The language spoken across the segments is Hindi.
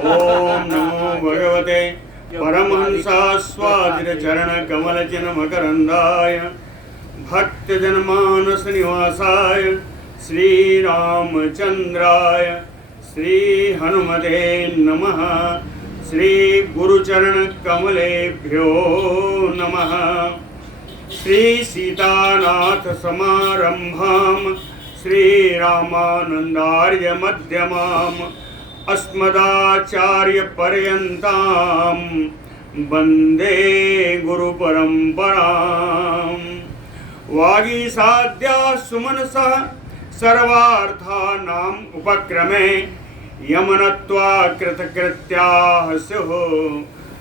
ओम नमो भगवते परमहंसास्वादितचरणकमलचिन्मकरन्दाय भक्तजनमानसनिवासाय श्रीरामचन्द्राय श्रीहनुमते नमः। श्रीगुरुचरणकमलेभ्यो नमः। श्रीसीतानाथसमारम्भां श्रीरामानन्दार्यमध्यमाम् अस्मदाचार्यपर्यन्तां वन्दे गुरुपरम्पराम्। वागीसाद्या सुमनसः सर्वार्थानाम् उपक्रमे यमनत्वा कृतकृत्याः स्युः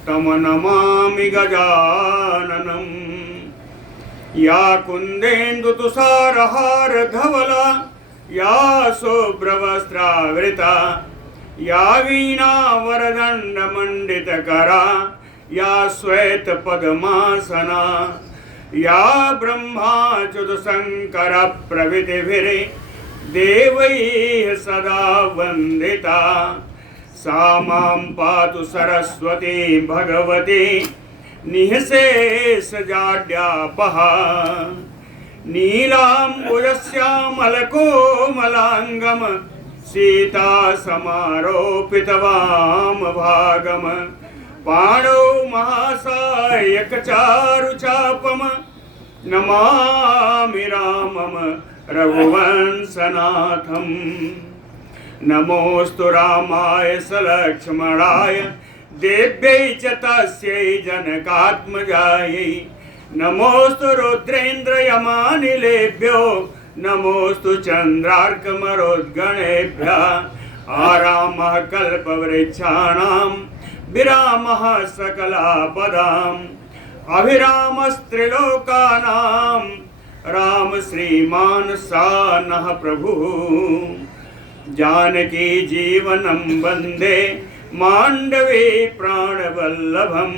तं नमामि गजाननम्। या कुन्देन्दुतुषारहारधवला या शुभ्रवस्त्रावृता या वीणावरदण्डमण्डितकरा या श्वेतपद्मासना या ब्रह्माच्युतशङ्करप्रभृतिभिर्देवैः सदा वन्दिता सा मां पातु सरस्वती भगवती निःशेषजाड्यापहा। नीलाम्बुजश्यामलकोमलाङ्गं सीता समारोपितवामभागं पाणौ महासायकचारुचापं नमामि रामं रघुवंशनाथम्। नमोऽस्तु रामाय सलक्ष्मणाय देव्यै च तस्यै जनकात्मजायै। नमोऽस्तु रुद्रेन्द्रयमानिलेभ्यो नमोऽस्तु चन्द्रार्कमरुद्गणेभ्यः। आरामः कल्पवृक्षाणां विरामः सकलापदाम् अभिरामस्त्रिलोकानां राम श्रीमान् सानः प्रभुः। जानकी जीवनं वन्दे माण्डवे प्राणवल्लभम्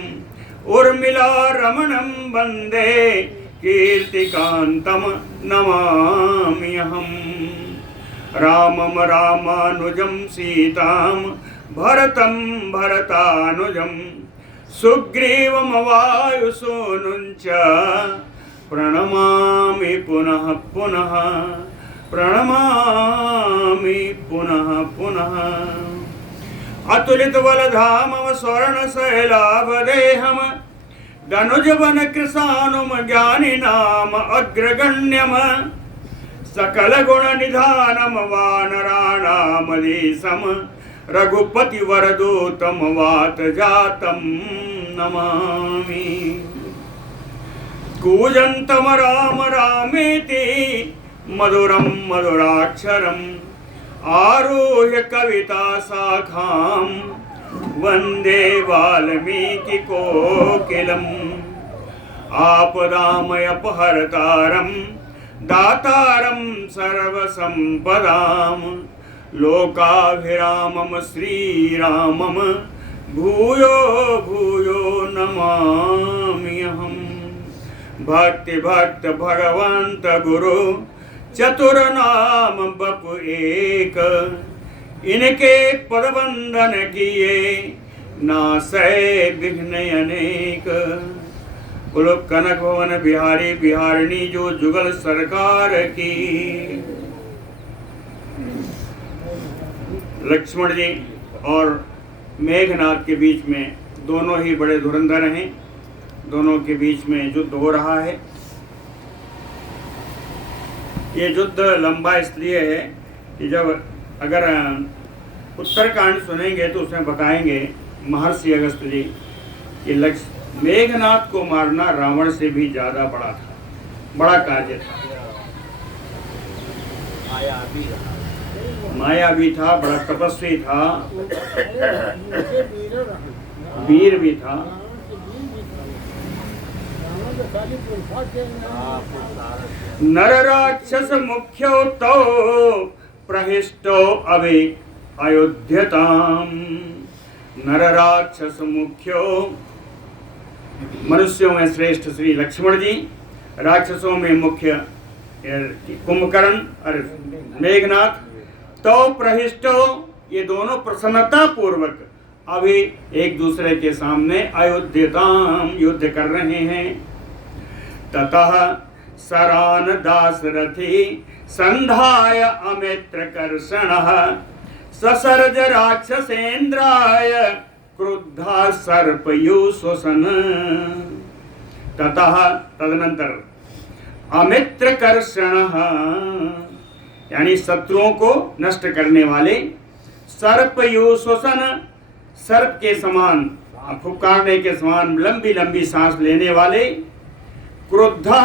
उर्मिला रमणं वन्दे कीर्तिकान्तं नमाम्यहम्। रामं रामानुजं सीतां भरतं भरतानुजं सुग्रीवं वायुसूनुं च प्रणमामि पुनः पुनः प्रणमामि पुनः पुनः। अतुलितबलधामं स्वर्णशैलाभदेहं दनुजवनकृशानुं ज्ञानिनाम अग्रगण्यं सकलगुणनिधानं वानराणामधीशं रघुपतिवरदूतं वातजातं नमामि। कूजन्तं राम रामेति मधुरं मधुराक्षरम् आरुह्य कविता शाखां वन्दे वाल्मीकिकोकिलम्। आपदामयपहर्तारं दातारं सर्वसम्पदां लोकाभिरामं श्रीरामं भूयो भूयो नमाम्यहम्। भक्ति भक्त भगवंत गुरु चतुरनाम बपु एक। इनके पदबंधन किए नासै विघ्न अनेक। बोलो कनक भवन बिहारी बिहारिणी जो जुगल सरकार की। लक्ष्मण जी और मेघनाथ के बीच में दोनों ही बड़े धुरंधर हैं। दोनों के बीच में युद्ध हो रहा है। ये युद्ध लंबा इसलिए है कि जब अगर उत्तरकांड सुनेंगे तो उसमें बताएंगे महर्षि अगस्त्य जी कि मेघनाथ को मारना रावण से भी ज्यादा बड़ा था, बड़ा कार्य था। माया भी था, बड़ा तपस्वी था, वीर भी था। नर राक्षस मुख्यो तो प्रहिष्टो अभि अयोध्यताम। नर राक्षस मुख्यो मनुष्यों में श्रेष्ठ श्री लक्ष्मण जी, राक्षसों में मुख्य कुंभकर्ण और मेघनाथ। तो प्रहिष्टो ये दोनों प्रसन्नता पूर्वक अभी एक दूसरे के सामने अयोध्यताम युद्ध कर रहे हैं। ततः सरान दासरथी संधाय अमित्र कर्षणः ससर्ज राक्षसेन्द्राय क्रुद्धा सर्पयूषुसन। ततः तदनंतर अमित्र कर्षणः यानी शत्रुओं को नष्ट करने वाले, सर्पयूषुसन सर्प के समान फुफकारने के समान लंबी लंबी सांस लेने वाले, क्रुद्धा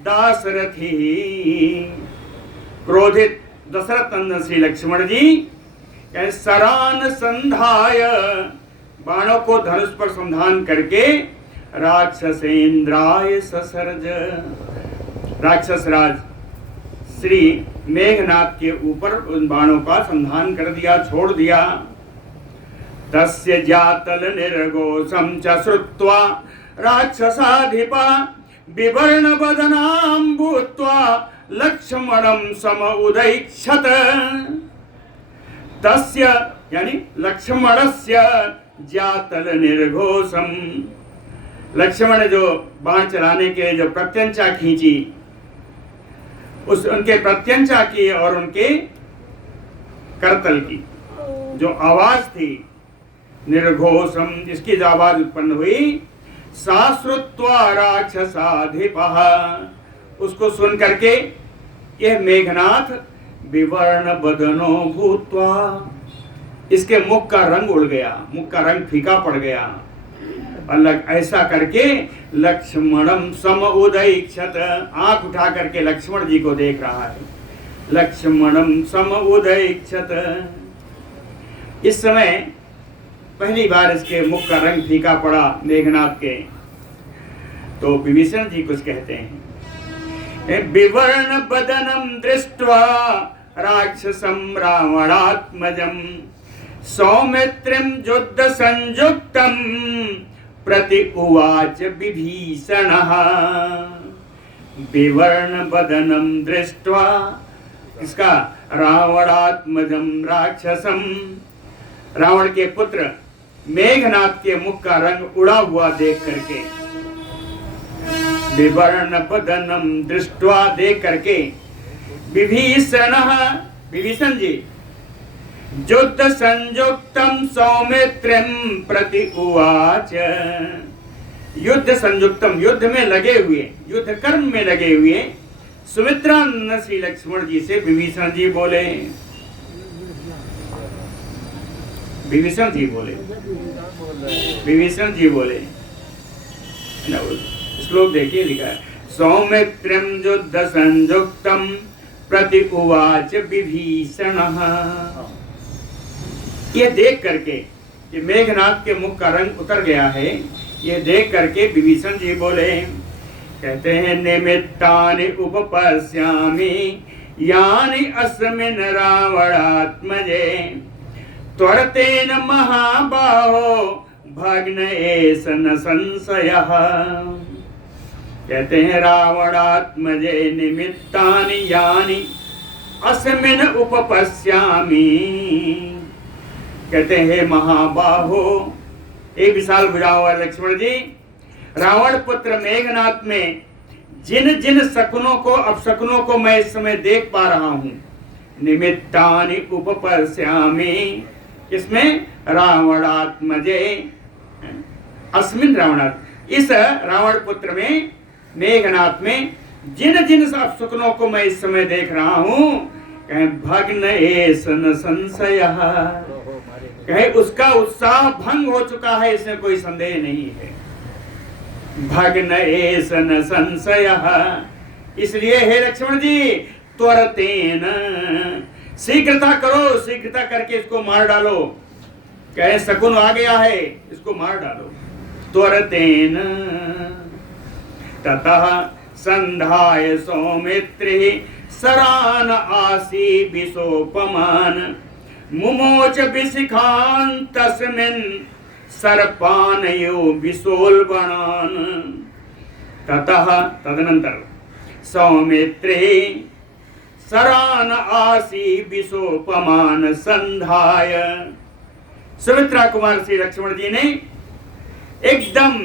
दासरथी क्रोधित दशरथ नंदन श्री लक्ष्मण जी सरान संधाय बाणों को धनुष पर संधान करके राक्षसेन्द्राय ससर्ज राक्षस राज श्री मेघनाथ के ऊपर उन बाणों का संधान कर दिया, छोड़ दिया। तस्य जातल निर्घोषं च श्रुत्वा राक्षसाधिपा विवर्ण बदनां भूत्वा लक्ष्मणं समुदैक्षत। तस्य यानी लक्ष्मणस्य जातल निर्घोषम, लक्ष्मण जो बाण चलाने के लिए जो प्रत्यंचा खींची, उस उनके प्रत्यंचा की और उनके करतल की जो आवाज थी, निर्घोषम जिसकी जो आवाज उत्पन्न हुई, साश्रुत्वा राक्षसाधिपः उसको सुन करके यह मेघनाथ विवर्ण बदनो भूत्वा इसके मुख का रंग उड़ गया, मुख का रंग फीका पड़ गया। अलग ऐसा करके लक्ष्मणम समुदैक्षत आंख उठा करके लक्ष्मण जी को देख रहा है। लक्ष्मणम समुदैक्षत इस समय पहली बार इसके मुख का रंग फीका पड़ा मेघनाथ के। तो विभीषण जी कुछ कहते हैं, विवर्ण बदनम दृष्ट्वा राक्षसं रावणात्मजं सौमित्रिं युद्ध संयुक्तं प्रति उवाच विभीषणः। विवर्ण बदनम दृष्ट्वा इसका रावणात्मजं राक्षसं, रावण के पुत्र मेघनाथ के मुख का रंग उड़ा हुआ देख करके, विवर्ण बदनम दृष्ट्वा देख करके विभीषणः विभीषण जी युद्ध संयुक्तम सौमित्रिम प्रति उवाच, युद्ध संयुक्तम युद्ध में लगे हुए, युद्ध कर्म में लगे हुए सुमित्रा श्री लक्ष्मण जी से विभीषण जी बोले, विभीषण जी बोले, विभीषण जी बोले। श्लोक देखिए लिखा है, सौमित्रिम युद्ध संयुक्तम प्रति उवाच विभीषणः। ये देख करके कि मेघनाथ के मुख का रंग उतर गया है, ये देख करके विभीषण जी बोले, कहते हैं निमित्तानि उपपश्यामि यानि अस्मिन् रावणात्मजे त्वरतेन महाबाहो भग्न एष न संशयः। कहते हैं रावणात्मजे निमित्तानि यानि अस्मिन् उपपश्यामि, कहते हैं महाबाहो एक विशाल भुजा हुआ लक्ष्मण जी, रावण पुत्र मेघनाथ में जिन जिन शकुनों को अपशकुनों को मैं इस समय देख पा रहा हूं, निमित्तानि उपपश्यामि, इसमें रावणात्मजे अस्मिन् रावणात्, इस रावण पुत्र में मेघनाथ में जिन जिन अपशकुनों को मैं इस समय देख रहा हूं, कहे भग्न एष न संशयः, कहे उसका उत्साह भंग हो चुका है, इसमें कोई संदेह नहीं है। भग्न एष न संशयः, इसलिए हे लक्ष्मण जी त्वरतेन शीघ्रता करो, शीघ्रता करके इसको मार डालो, कहे शकुन आ गया है, इसको मार डालो। त्वरतेन ततः संधाय सौमित्रिः सरान आसी विशोपमान मुमोच विशिखान् तस्मिन् सर्पानयो विशोल्बणान्। ततः तदनंतर सौमित्रिः सरान आसी विशोपमान संधाय, सुमित्रा कुमार श्री लक्ष्मण जी ने एकदम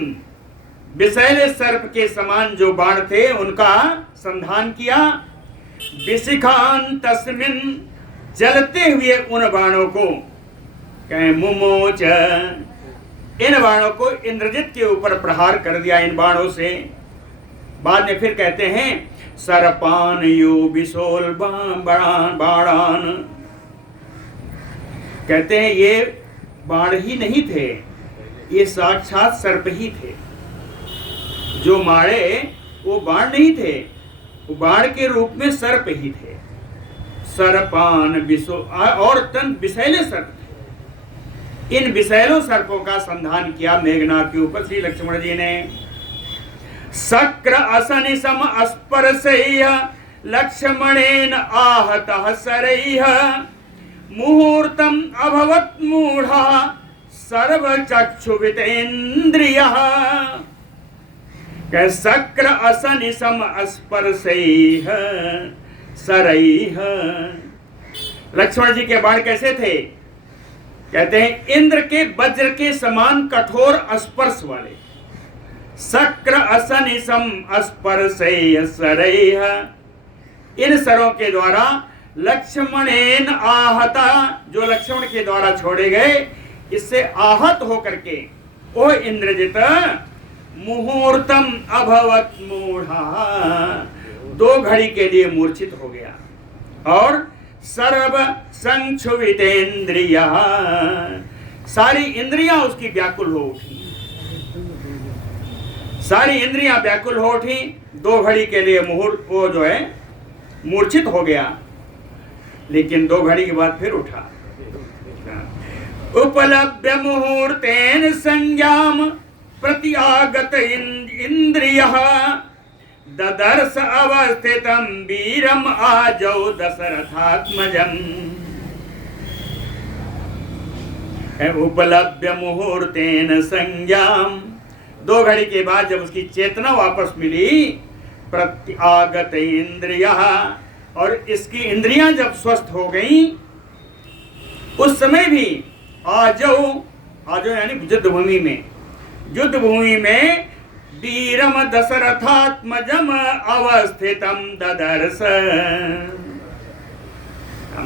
विषैले सर्प के समान जो बाण थे उनका संधान किया। विशिखान तस्मिन, जलते हुए उन बाणों को कहें मुमोच, इन बाणों को इंद्रजित के ऊपर प्रहार कर दिया इन बाणों से। बाद में फिर कहते हैं सरपान यु विशोल बाणान, कहते हैं ये बाण ही नहीं थे, ये साक्षात सर्प ही थे। जो मारे वो बाण नहीं थे, वो बाण के रूप में सर्प ही थे। सर्पान विशो, और तन विषैले सर्प थे। इन विषैलों सर्पों का संधान किया मेघनाथ के ऊपर श्री लक्ष्मण जी ने। शक्र असनि सम स्पर्शैः लक्ष्मणेन आहतः शरैः मुहूर्तम अभवत मूढ़ः सर्वचक्षुवितेन्द्रियः। शक्र असनि सम स्पर्शैः शरैः, लक्ष्मण जी के बाण कैसे थे? कहते हैं इंद्र के वज्र के समान कठोर स्पर्श वाले। शक्र असनि सम स्पर्शैः शरैः, इन सरों के द्वारा लक्ष्मणेन आहता, जो लक्ष्मण के द्वारा छोड़े गए, इससे आहत होकर के ओ इंद्रजित मुहूर्तम अभवत मूढ़ा, 2 घड़ी के लिए मूर्छित हो गया। और सर्व संक्षुभितेन्द्रियः, सारी इंद्रियां उसकी व्याकुल हो उठी, सारी इंद्रियां व्याकुल हो उठी। 2 घड़ी के लिए मुहूर्त वो जो है मूर्छित हो गया, लेकिन 2 घड़ी के बाद फिर उठा। उपलभ्य मुहूर्तेन संज्ञाम प्रत्यागत इंद्रियः ददर्श अवस्थितं वीरम आजौ दशरथात्मजम्। उपलभ्य मुहूर्तेन संज्ञाम, 2 घड़ी के बाद जब उसकी चेतना वापस मिली, प्रत्यागत इंद्रियः, और इसकी इंद्रियां जब स्वस्थ हो गईं, उस समय भी आजौ, आजौ यानी युद्ध भूमि में, युद्ध भूमि में वीरम दशरथात्मजम अवस्थितम ददर्श,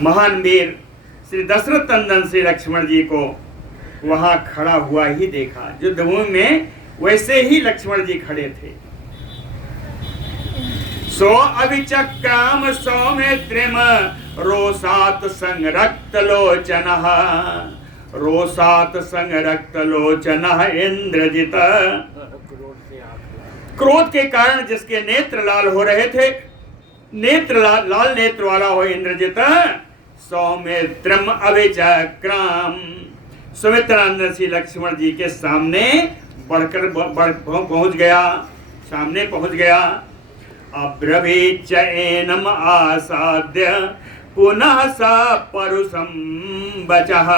महान वीर श्री दशरथ नंदन श्री लक्ष्मण जी को वहां खड़ा हुआ ही देखा। युद्ध भूमि में वैसे ही लक्ष्मण जी खड़े थे। सो अविचक्राम सौमित्रिम रोषात संरक्त लोचनः, रोषात संरक्त लोचनः इंद्रजित, क्रोध के कारण जिसके नेत्र लाल हो रहे थे, नेत्र लाल नेत्र वाला हो इंद्रजित, सौमित्रम अविचक्राम, सुमित्रानंद श्री लक्ष्मण जी के सामने बढ़कर पहुंच गया, सामने पहुंच गया। अब्रवीच एनम आसाद्य पुनः सा परुषम बचः,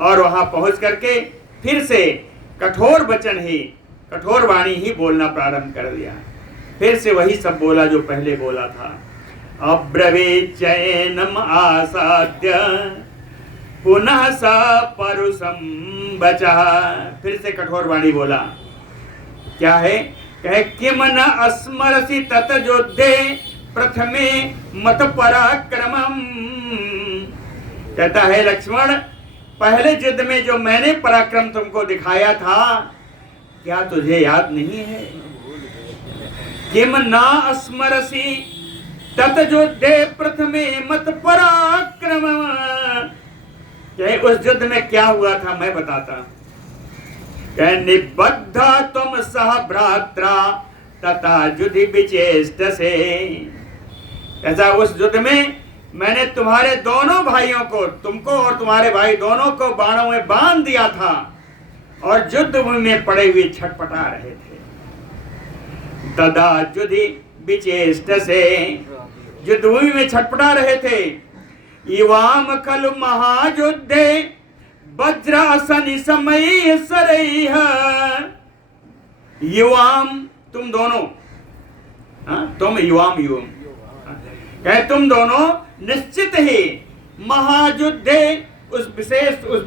और वहां पहुंच करके फिर से कठोर वचन ही, कठोर वाणी ही बोलना प्रारंभ कर दिया। फिर से वही सब बोला जो पहले बोला था। अब्रवीच एनम आसाद्य पुनः सा परुषम बचः, फिर से कठोर वाणी बोला। क्या है? कहे किम न अस्मरसि तत योद्धे प्रथमे मत पराक्रमम, कहता है लक्ष्मण, पहले युद्ध में जो मैंने पराक्रम तुमको दिखाया था, क्या तुझे याद नहीं है? किम न अस्मरसि तत योद्धे प्रथमे मत पराक्रमम, कहे उस युद्ध में क्या हुआ था मैं बताता। निबद्ध तुम सह भ्रात्रा तथा युधि विचेष्ट से, ऐसा उस युद्ध में मैंने तुम्हारे दोनों भाइयों को, तुमको और तुम्हारे भाई दोनों को बाणों में बांध दिया था, और युद्ध में पड़े हुए छटपटा रहे थे। तदा युधि विचेष्ट से, युद्ध भूमि में छटपटा रहे थे। इवाम खलु महायुद्धे वज्रासनि समय सरैः, युवाम तुम दोनों, तुम युवाम युवम, कहे तुम दोनों निश्चित ही महायुद्धे उस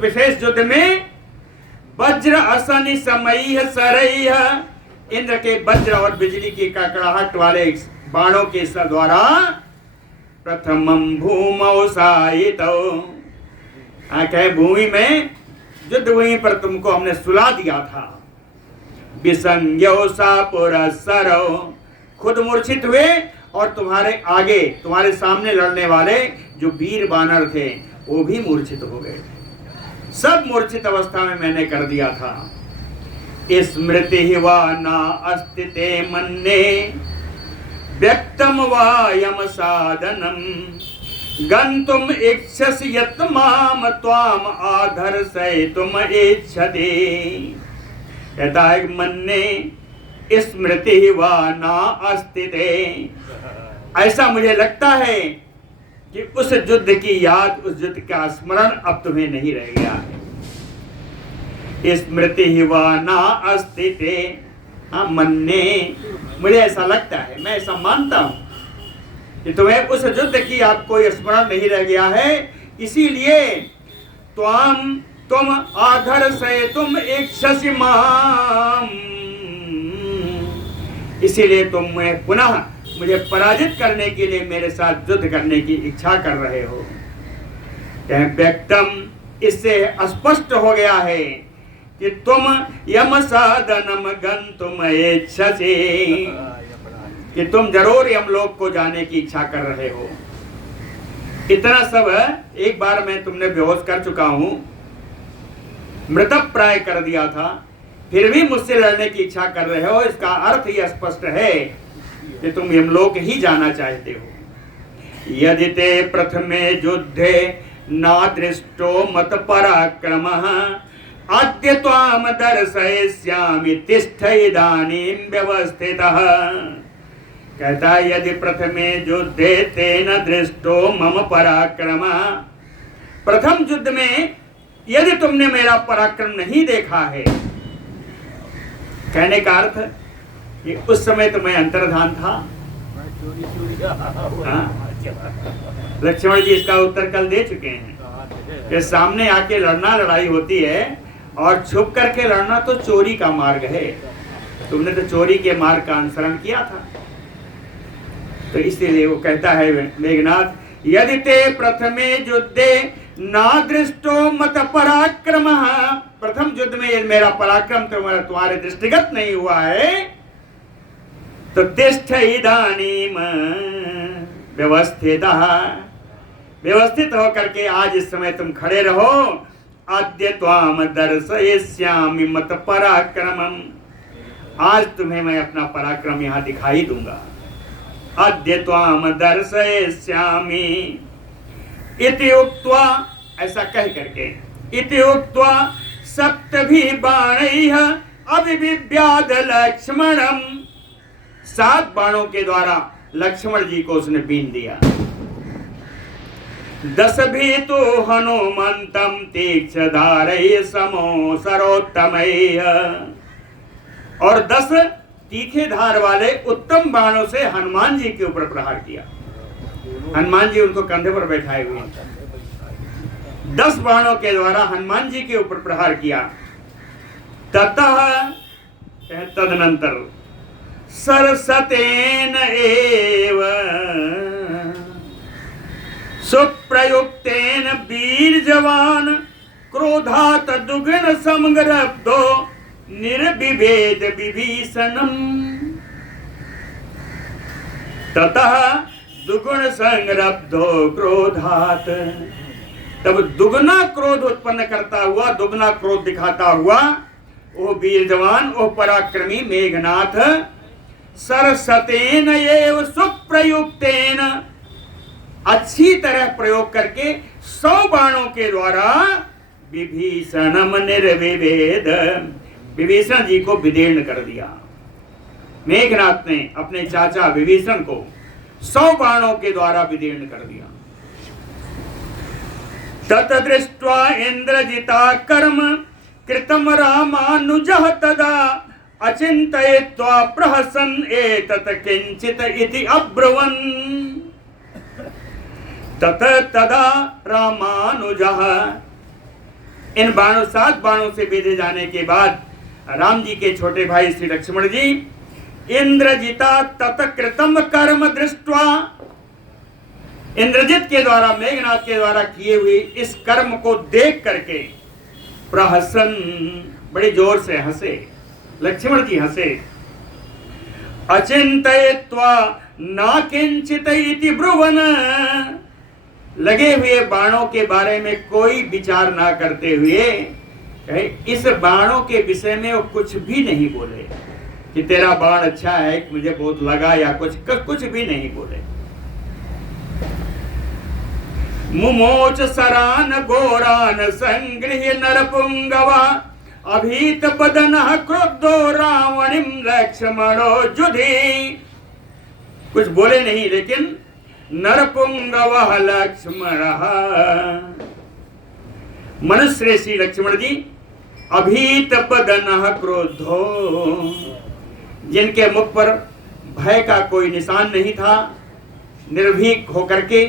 विशेष युद्ध में वज्र असनि समय सरई, इंद्र के वज्र और बिजली की कड़कड़ाहट वाले बाणों के द्वारा प्रथमम भूमौ सायितौ, कहे भूमि में युद्ध भूमि पर तुमको हमने सुला दिया था। विसंज्ञौ सा पुरस्सरौ, खुद मूर्छित हुए और तुम्हारे आगे तुम्हारे सामने लड़ने वाले जो वीर बानर थे वो भी मूर्छित हो गए। सब मूर्छित अवस्था में मैंने कर दिया था। स्मृति ही वा ना अस्तिते मन्ने व्यक्तम वा यम साधनम गंतुम इच्छसि यत् माम त्वाम आधर्षयितुम इच्छति। कहता है मन्ने स्मृति ही वा ना अस्तिते, ऐसा मुझे लगता है कि उस युद्ध की याद, उस युद्ध का स्मरण अब तुम्हें नहीं रह गया है। स्मृति ही वा ना अस्तिते, हाँ मन्ने, मुझे ऐसा लगता है, मैं ऐसा मानता हूं कि तुम्हें उस युद्ध की याद कोई स्मरण नहीं रह गया है, इसीलिए तुम आधर्षयितुम इच्छसि माम, इसीलिए तुम पुनः मुझे पराजित करने के लिए मेरे साथ युद्ध करने की इच्छा कर रहे हो। व्यक्तम, इससे स्पष्ट हो गया है कि तुम यम साधनम गंतुम इच्छसि, कि तुम जरूर यमलोक को जाने की इच्छा कर रहे हो। इतना सब एक बार मैं तुमने बेहोश कर चुका हूं, मृतप्राय कर दिया था, फिर भी मुझसे लड़ने की इच्छा कर रहे हो। इसका अर्थ यह स्पष्ट है कि तुम यमलोक ही जाना चाहते हो। यदि ते प्रथमे युद्धे नादृष्टो मत पराक्रमः अद्य त्वाम दर्शयिष्यामि तिष्ठ इदानीं व्यवस्थितः। कहता है यदि प्रथमे युद्धे तेन दृष्टो मम पराक्रमः, प्रथम युद्ध में यदि तुमने मेरा पराक्रम नहीं देखा है, कहने का अर्थ कि उस समय तो मैं अंतर्धान था। लक्ष्मण जी इसका उत्तर कल दे चुके हैं कि सामने आके लड़ना लड़ाई होती है और छुप करके लड़ना तो चोरी का मार्ग है। तुमने तो चोरी के मार्ग का अनुसरण किया था। तो इसलिए वो कहता है मेघनाथ, यदि ते प्रथमे युद्धे नादृष्टो मत पराक्रमः, प्रथम युद्ध में मेरा पराक्रम तुम्हारे दृष्टिगत नहीं हुआ है, तो तिष्ठ इदानीम व्यवस्थितः, व्यवस्थित होकर के आज इस समय तुम खड़े रहो। अद्य त्वाम दर्शयिष्यामि मत पराक्रमम्, आज तुम्हें मैं अपना पराक्रम यहाँ दिखाई दूंगा। अद्य त्वाम दर्शयिष्यामि इति उक्त्वा, ऐसा कह करके, इति उक्त्वा सप्तभिः बाणैः अभिविव्याध लक्ष्मणम्, 7 बाणों के द्वारा लक्ष्मण जी को उसने बीन दिया। 10 भी तो हनुमंतम तीक्ष्णधारैः समो सरोत्तमैः, और 10 तीखे धार वाले उत्तम बाणों से हनुमान जी के ऊपर प्रहार किया। हनुमान जी उनको कंधे पर बैठाए हुए, 10 बाणों के द्वारा हनुमान जी के ऊपर प्रहार किया। ततः, तदनंतर सरसतेन एव सुप्रयुक्तेन वीर जवान क्रोधात दुगुन समग्रब्धो निर्विभेद विभीषणम्। ततः दुगुण संरब्धो क्रोधात, तब दुगना क्रोध उत्पन्न करता हुआ, दुगना क्रोध दिखाता हुआ वो वीर जवान, वो पराक्रमी मेघनाथ, सरसतेन एव सुप्रयुक्तेन, अच्छी तरह प्रयोग करके 100 बाणों के द्वारा विभीषणम निर्विभेद, विभीषण जी को विदीर्ण कर दिया। मेघनाथ ने अपने चाचा विभीषण को 100 बाणों के द्वारा विदीर्ण कर दिया। ततदृष्ट्वा इंद्रजिता कर्म कृतम रामानुजः तदा अचिन्तयित्वा प्रहसन् एतत् किंचित इति अब्रुवन्। तत तदा रामानुजः, इन बाणों 7 बाणों से बेधे जाने के बाद राम जी के छोटे भाई श्री लक्ष्मण जी इंद्रजिता तत्कृतम कर्म दृष्ट्वा, इंद्रजित के द्वारा मेघनाथ के द्वारा किए हुए इस कर्म को देख करके प्रहसन, बड़े जोर से हंसे। लक्ष्मण जी हंसे। अचिंतयित्वा न किंचित इति ब्रुवन, लगे हुए बाणों के बारे में कोई विचार ना करते हुए इस बाणों के विषय में वो कुछ भी नहीं बोले कि तेरा बाण अच्छा है, मुझे बहुत लगा, या कुछ भी नहीं बोले। मुमोच सरान घोरान संगृह्य नरपुंगवा अभीत बदन क्रुद्धो रावणिम लक्ष्मणो जुधि, कुछ बोले नहीं, लेकिन नरपुंगव लक्ष्मण, मनुष्य श्री लक्ष्मण जी अभीत बदन क्रोधो, जिनके मुख पर भय का कोई निशान नहीं था, निर्भीक होकर के,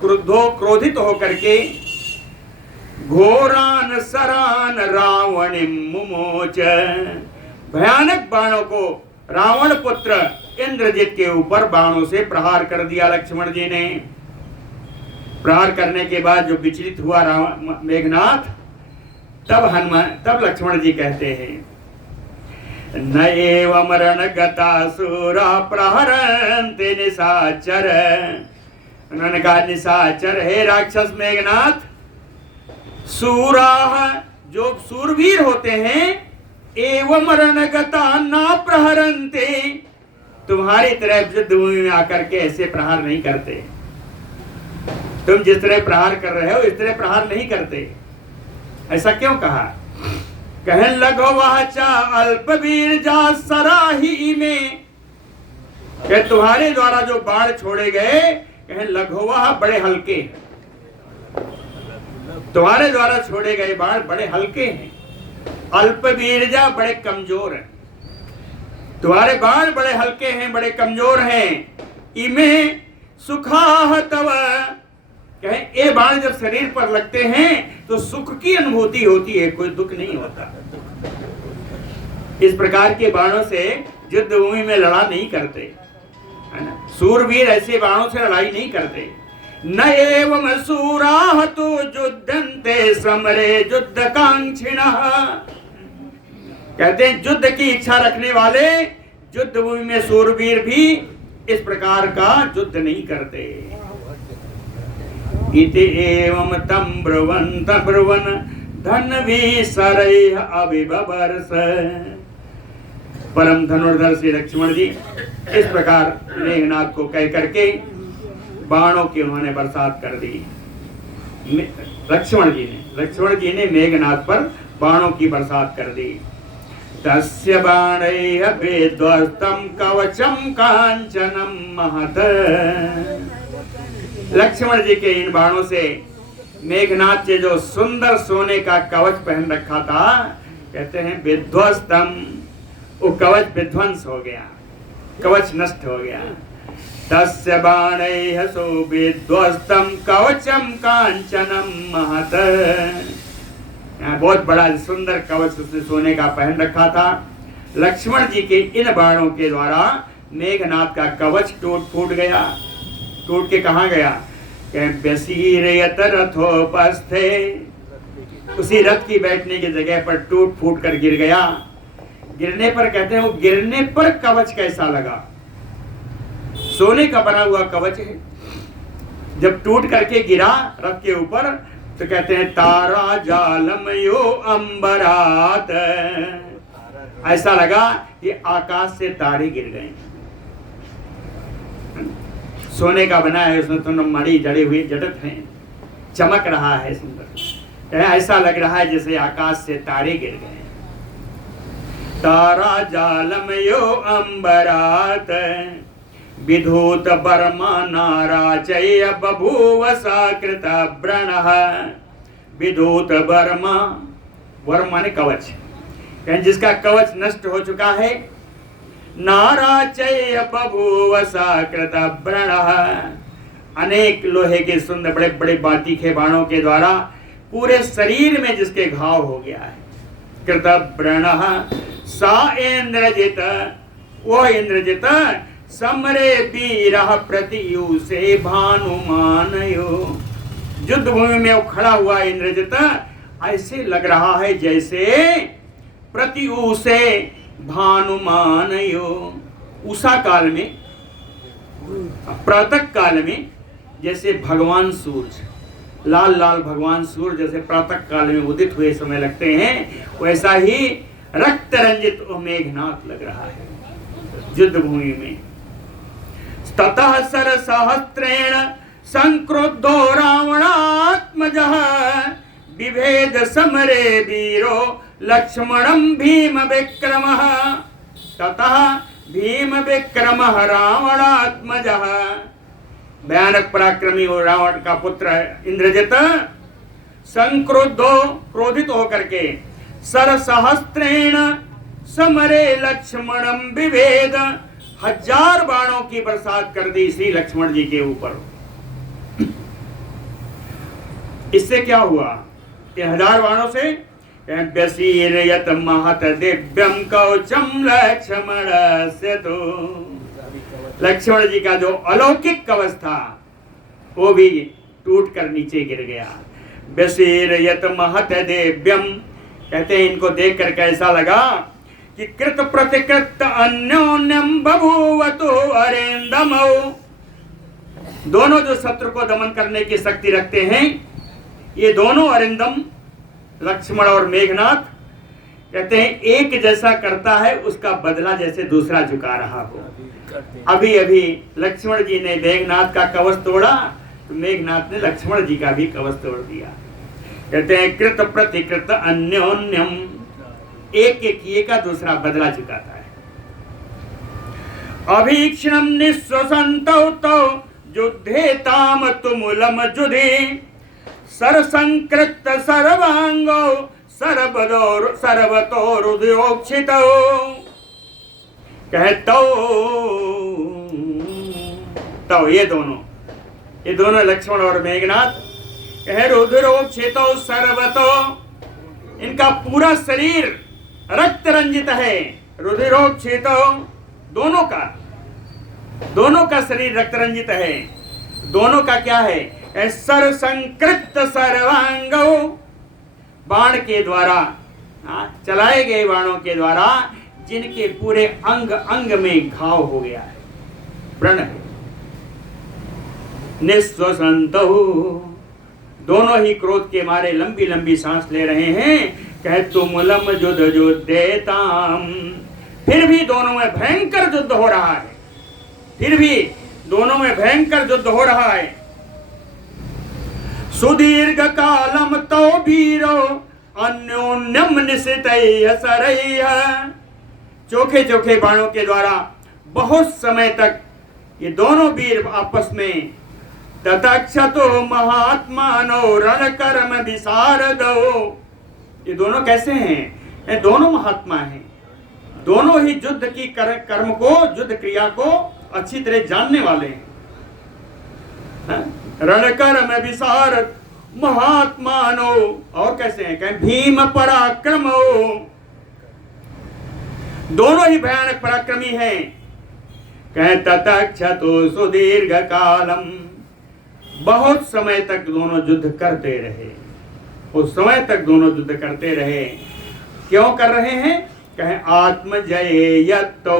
क्रोधित होकर के, घोरान सरान रावणिम मुमोच, भयानक बाणों को रावण पुत्र इंद्रजित के ऊपर बाणों से प्रहार कर दिया लक्ष्मण जी ने। प्रहार करने के बाद जो विचलित हुआ मेघनाथ, तब लक्ष्मण जी कहते हैं न एव मरण गता सूरा प्रहरन्ति निशाचर, उन्होंने कहा निशाचर, हे राक्षस मेघनाथ, सूरा, जो सूरवीर होते हैं, एवं रणगता ना प्रहरन्ते, तुम्हारी तरह युद्ध भूमि में आकर के ऐसे प्रहार नहीं करते। तुम जिस तरह प्रहार कर रहे हो इस तरह प्रहार नहीं करते। ऐसा क्यों कहा? कहन लगो वाचा अल्पवीर जा सराही में, कि तुम्हारे द्वारा जो बाण छोड़े गए, कहन लगो वह बड़े हल्के, तुम्हारे द्वारा छोड़े गए बाण बड़े हल्के हैं। अल्पवीरजा, बड़े कमजोर हैं, तुम्हारे बाण बड़े हल्के हैं, बड़े कमजोर हैं। इमे सुखा तव, कहे ये बाण जब शरीर पर लगते हैं तो सुख की अनुभूति होती है, कोई दुख नहीं होता। इस प्रकार के बाणों से युद्ध भूमि में लड़ा नहीं करते, है ना। सूरवीर ऐसे बाणों से लड़ाई नहीं करते। न एवं सूराः तो युद्धन्ते समरे युद्ध कांक्षिणः, कहते हैं युद्ध की इच्छा रखने वाले युद्ध भूमि में सूरवीर भी इस प्रकार का युद्ध नहीं करते। इति एवं तम ब्रुवन धन्वी सरैः अभिबबर्ष, परम धनुर्धर श्री लक्ष्मण जी इस प्रकार मेघनाथ को कह करके बाणों की उन्होंने बरसात कर दी। लक्ष्मण जी ने मेघनाथ पर बाणों की बरसात कर दी। तस्य बाणैः विध्वस्तं कवचं कांचनं महत्, लक्ष्मण जी के इन बाणों से मेघनाथ ने जो सुंदर सोने का कवच पहन रखा था, कहते हैं विध्वस्तम, वो कवच विध्वंस हो गया, कवच नष्ट हो गया। तस्य बाणैः सुविध्वस्तं कवचं कांचनं महत्, बहुत बड़ा सुंदर कवच उसने सोने का पहन रखा था। लक्ष्मण जी के इन बाणों के द्वारा मेघनाथ का कवच टूट फूट गया। टूट के कहाँ गया? व्यसीरयत रथोपस्थे, उसी रथ की बैठने की जगह पर टूट फूट कर गिर गया। गिरने पर कहते हैं, वो गिरने पर कवच कैसा लगा? सोने का बना हुआ कवच है। जब टूट करके गिरा रथ के ऊपर तो कहते हैं तारा जालमयो अंबरात, ऐसा लगा कि आकाश से तारे गिर गए। सोने का बना है, उसमें तो मणि जड़े हुए जड़त हैं, चमक रहा है सुंदर, ऐसा लग रहा है जैसे आकाश से तारे गिर गए। तारा जालमयो अंबरात विधूत बर्मा नाराचय बभूव साकृत व्रणः, विधूत बर्मा, वर्म माने कवच, जिसका कवच नष्ट हो चुका है। नाराचय बभूव साकृत व्रणः, अनेक लोहे के सुंदर बड़े बड़े बातीखे बाणों के द्वारा पूरे शरीर में जिसके घाव हो गया है। कृतव्रणः सा इंद्रजित, वो इंद्रजित समरे वीरः प्रतियूसे भानुमानयो। युद्ध भूमि में वो खड़ा हुआ इंद्रजित ऐसे लग रहा है जैसे प्रतियूसे भानुमानयो। उषा काल में, प्रातः काल में जैसे भगवान सूर्य, लाल लाल भगवान सूर्य जैसे प्रातः काल में उदित हुए समय लगते हैं, वैसा ही रक्त रंजित मेघनाथ लग रहा है युद्ध भूमि में। ततः सरसहस्रेण संक्रुद्धो रावणात्मजः विभेद समरे वीरो लक्ष्मणं भीम विक्रमः। ततः भीम विक्रमः रावणात्मजः, भयानक पराक्रमी और रावण का पुत्र इंद्रजित संक्रुद्धो, क्रोधित होकर के, सरसहस्रेण समरे लक्ष्मणं विभेद, 1000 बाणों की बरसात कर दी श्री लक्ष्मण जी के ऊपर। इससे क्या हुआ? 1000 बाणों से व्यसीरयत महत दिव्यम कवचम लक्ष्मणस्य तो, लक्ष्मण जी का जो अलौकिक कवच था वो भी टूट कर नीचे गिर गया। व्यसीरयत महत दिव्यम, कहते हैं इनको देख कर कैसा लगा कि कृत प्रतिकृत अन्योन्यम बभूवतु अरिंदमौ। दोनों जो शत्रु को दमन करने की शक्ति रखते हैं, ये दोनों अरिंदम लक्ष्मण और मेघनाथ, कहते हैं एक जैसा करता है उसका बदला जैसे दूसरा झुका रहा हो। अभी अभी लक्ष्मण जी ने मेघनाथ का कवच तोड़ा तो मेघनाथ ने लक्ष्मण जी का भी कवच तोड़ दिया। कहते हैं कृत प्रतिकृत अन्योन्यम, एक एक किए का दूसरा बदला चुकाता है। अभीक्षणम निःश्वसन्तौ तौ युद्धे ताम तुमुलम जुधि सरसंकृत सर्वांगो सर्वतोरुद्योक्षितो। कहतो तो ये दोनों लक्ष्मण और मेघनाथ कह रुद्रोक्षितो सर्वतो, इनका पूरा शरीर रक्त रंजित है। रुद्रोक्षितो, दोनों का शरीर रक्त रंजित है। दोनों का क्या है? सरसंकृत सर्वांगो, बाण के द्वारा, चलाए गए बाणों के द्वारा जिनके पूरे अंग अंग में घाव हो गया है, व्रण है। निःश्वसन्तौ, दोनों ही क्रोध के मारे लंबी लंबी सांस ले रहे हैं। कह तुमुलम युद्ध युद्धेताम, फिर भी दोनों में भयंकर युद्ध हो रहा है, फिर भी दोनों में भयंकर युद्ध हो रहा है। सुदीर्घ कालम तो वीरो अन्योन्यम निशितैः शरैः, चोखे चोखे बाणों के द्वारा बहुत समय तक ये दोनों वीर आपस में ततक्षतो महात्मानो रणकर्म विशारदो। ये दोनों कैसे हैं? ये दोनों महात्मा हैं, दोनों ही युद्ध की कर्म को, युद्ध क्रिया को अच्छी तरह जानने वाले हैं। रणकर्म विशारद महात्मानो, और कैसे हैं? कहें भीम पराक्रमो, दोनों ही भयानक पराक्रमी हैं। कहें ततक्षतो सुदीर्घ कालम, बहुत समय तक दोनों युद्ध करते रहे, उस समय तक दोनों युद्ध करते रहे। क्यों कर रहे हैं? कहें आत्मजय यत्तौ,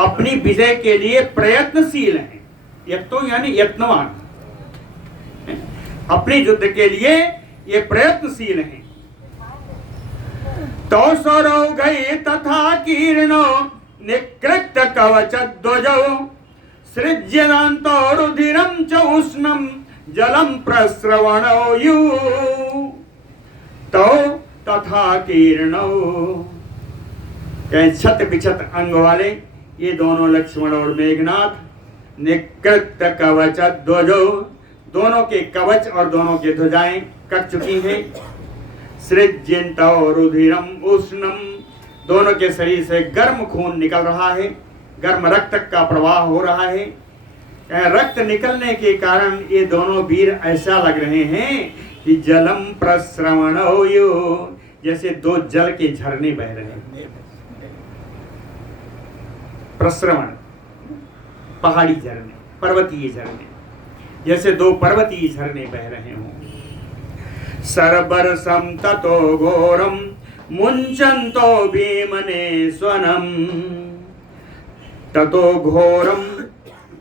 अपनी विजय के लिए प्रयत्नशील हैं। यत्तो यानी यत्नवान, अपनी युद्ध के लिए ये प्रयत्नशील हैं। तो सौरौघै तथा कीर्णो निकृत कवच ध्वजौ सृज्यदान्तो रुधिरं च उष्णं जलम प्रस्रवणो यू। तो तथा कीर्णो, छत बिछत अंग वाले ये दोनों लक्ष्मण और मेघनाथ, निकृत कवच ध्वजो, दोनों के कवच और दोनों के ध्वजाएं कट चुकी हैं। सृज्यन्तो रुधिरम उष्णम, दोनों के शरीर से गर्म खून निकल रहा है, गर्म रक्त का प्रवाह हो रहा है। रक्त निकलने के कारण ये दोनों वीर ऐसा लग रहे हैं कि जलम प्रस्रवणोयो, जैसे दो जल के झरने बह रहे हैं। प्रस्रवण पहाड़ी झरने, पर्वतीय झरने, जैसे दो पर्वतीय झरने बह रहे हों। सरबरसम ततो घोरम मुंचन्तो भीमने स्वनम, ततो घोरम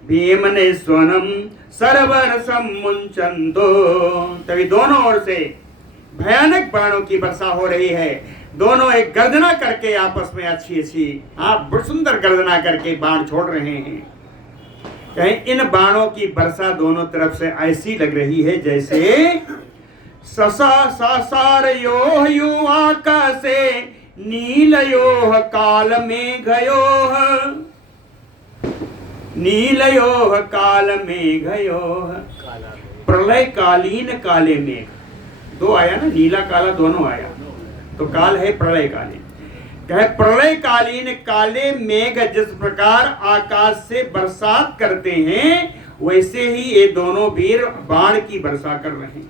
भीमने स्वनम सरबरसम मुंचन्तो। तभी दोनों ओर से भयानक बाणों की वर्षा हो रही है। दोनों एक गर्जना करके आपस में अच्छी अच्छी बड़ी सुंदर गर्जना करके बाण छोड़ रहे हैं। कहीं इन बाणों की वर्षा दोनों तरफ से ऐसी लग रही है जैसे ससा सासारयोः यो आकाशे नीलयोः काल मेघयोः, नीलयोः काल मेघयोः। प्रलयकालीन काले मेघ, दो आया ना, नीला काला दोनों आया, तो काल है प्रलयकालीन। कहे प्रलयकालीन काले मेघ जिस प्रकार आकाश से बरसात करते हैं, वैसे ही ये दोनों वीर बाण की वर्षा कर रहे हैं,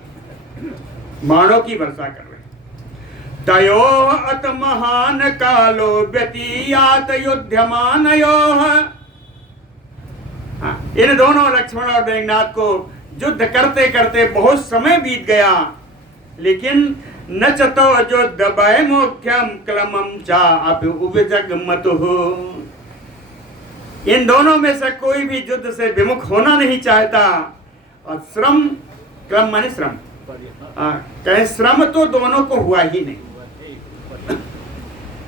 बाणों की वर्षा कर रहे हैं। तयोः अत महान कालो व्यतीयात युध्यमानयोः। इन दोनों लक्ष्मण और मेघनाथ को युद्ध करते करते बहुत समय बीत गया, लेकिन न चतो युद्ध भय मुख्यम क्लमम चा अपि उविजगमतुः। इन दोनों में से कोई भी युद्ध से विमुख होना नहीं चाहता। और श्रम, क्लम माने श्रम, कहे श्रम तो दोनों को हुआ ही नहीं,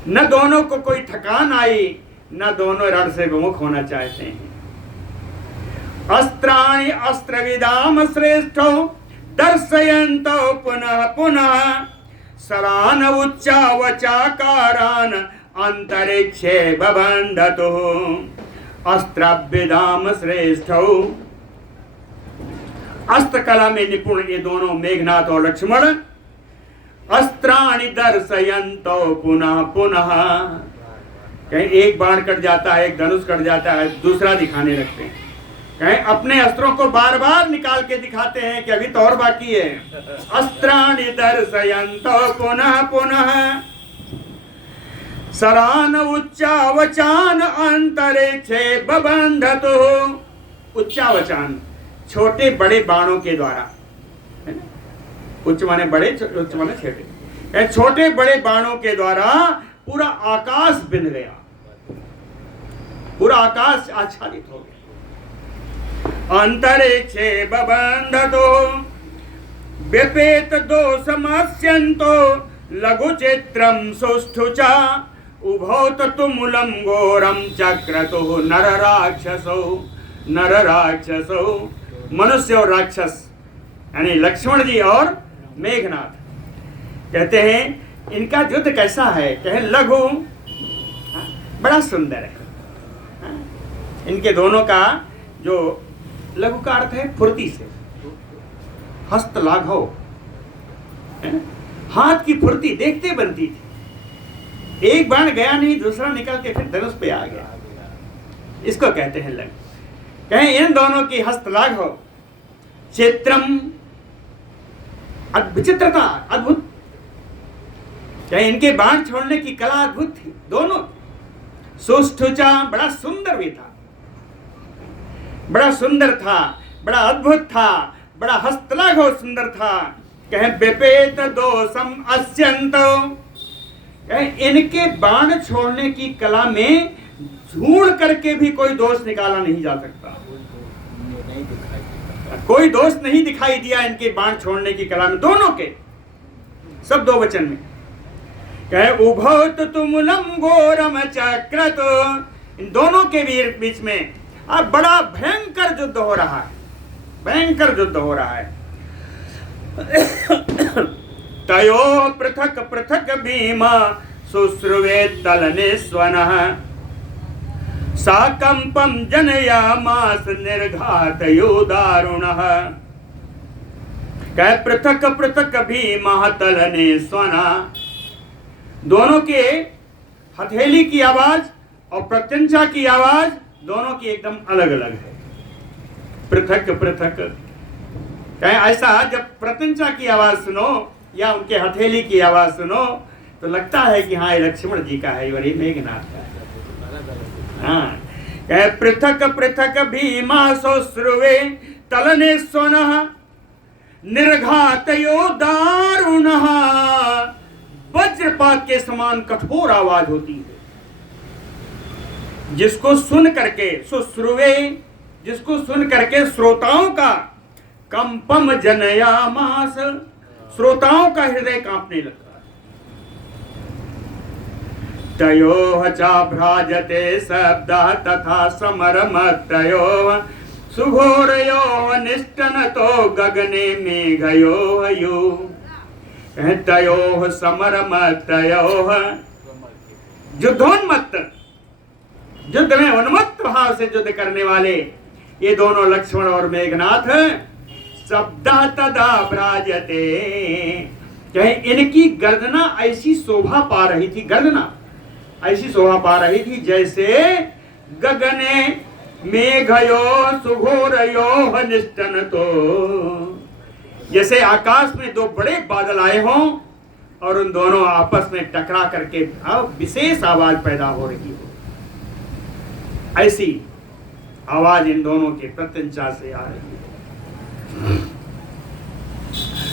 न दोनों को कोई थकान आई, न दोनों रण से विमुख होना चाहते हैं। अस्त्राणि अस्त्रविदाम श्रेष्ठो दर्शयन्तो पुनः पुनः सरान उच्चावचाकारान अंतरिक्षे बबन्धतुः। अस्त्रविदाम श्रेष्ठो, अस्त्र कला में निपुण ये दोनों मेघनाथ और लक्ष्मण। अस्त्राणि दर्शयन्तो पुनः पुनः, कहीं एक बाण कट जाता है, एक धनुष कट जाता है, दूसरा दिखाने लगते हैं। कहीं अपने अस्त्रों को बार बार निकाल के दिखाते हैं कि अभी तो और बाकी है। अस्त्राणि दर्शयन्तो पुनः पुनः सरान उच्चावचान अंतरिक्षे बबन्धतुः। उच्चावचान छोटे बड़े बाणों के द्वारा, उच्च माने बड़े, उच्च माने छोटे, छोटे बड़े बाणों के द्वारा पूरा आकाश बिन गया, पूरा आकाश आच्छादित हो गया। अंतरिक्षे बबन्धतुः व्यपेत दोषमस्यन्तो लघु चित्रम सुष्ठु च उभौ तुमुलम घोरम चक्रतुः नर राक्षसो, नर राक्षसो। मनुष्य और राक्षस यानी लक्ष्मण जी और मेघनाथ कहते हैं इनका युद्ध कैसा है। कहे लघु, बड़ा सुंदर है। इनके दोनों का जो लघु का अर्थ है फुर्ती से, हस्त लाघव, हाथ की फुर्ती देखते बनती थी। एक बाण गया नहीं, दूसरा निकल के फिर धनुष पे आ गया, इसको कहते हैं लघु। कहें इन दोनों की हस्त लाघव, चित्रम विचित्रता अद्भुत, कहें इनके बाण छोड़ने की कला अद्भुत थी दोनों। सुष्ठुचा, बड़ा सुंदर भी था, बड़ा सुंदर था, बड़ा अद्भुत था, बड़ा हस्तलाघव सुंदर था। कहें विपेत दोषम अस्यन्तो, कहें इनके बाण छोड़ने की कला में ढूंढ करके भी कोई दोष निकाला नहीं जा सकता, कोई दोष नहीं दिखाई दिया इनके बाण छोड़ने की कला में, दोनों के, सब दो वचन में। कहे उभौत तुमुलम घोरम चक्रतो, इन दोनों के बीच में अब बड़ा भयंकर युद्ध हो रहा है, भयंकर युद्ध हो रहा है। तयो पृथक पृथक भीमा शुश्रुवे तलनेस्वनः साकंपम जनयामास निर्घातयो दारुणः। कहे पृथक पृथक भीमा तलनेस्वनः, दोनों के हथेली की आवाज और प्रत्यंचा की आवाज दोनों की एकदम अलग अलग है। पृथक पृथक कहें ऐसा जब प्रत्यंचा की आवाज सुनो या उनके हथेली की आवाज सुनो तो लगता है कि हाँ ये लक्ष्मण जी का है और ये मेघनाथ का है। हाँ, कहे पृथक पृथक भीमा शुश्रुवे तलने स्वनः निर्घातयो दारुणः। वज्रपात के समान कठोर आवाज होती है, जिसको सुन करके शुश्रुवे, जिसको सुन करके श्रोताओं का कंपम जनयामास, श्रोताओं का हृदय कांपने लगता है। तयोः चाभ्राजते शब्दः तथा समरमतयोः सुघोरयोः निष्टनतो गगने मेघयोः यूः। तयोः समरमतयोः, युद्धोन्मत्त, युद्ध में उन्मत्त भाव से युद्ध करने वाले ये दोनों लक्ष्मण और मेघनाथ शब्द तदा भ्राजते। कहे इनकी गर्दना ऐसी शोभा पा रही थी, गर्दना ऐसी शोभा पा रही थी जैसे गगने मेघयो सुघोरयो निष्टन, तो जैसे आकाश में दो बड़े बादल आए हों और उन दोनों आपस में टकरा करके विशेष आवाज पैदा हो रही हो, ऐसी आवाज इन दोनों के प्रत्यंचा से आ रही है।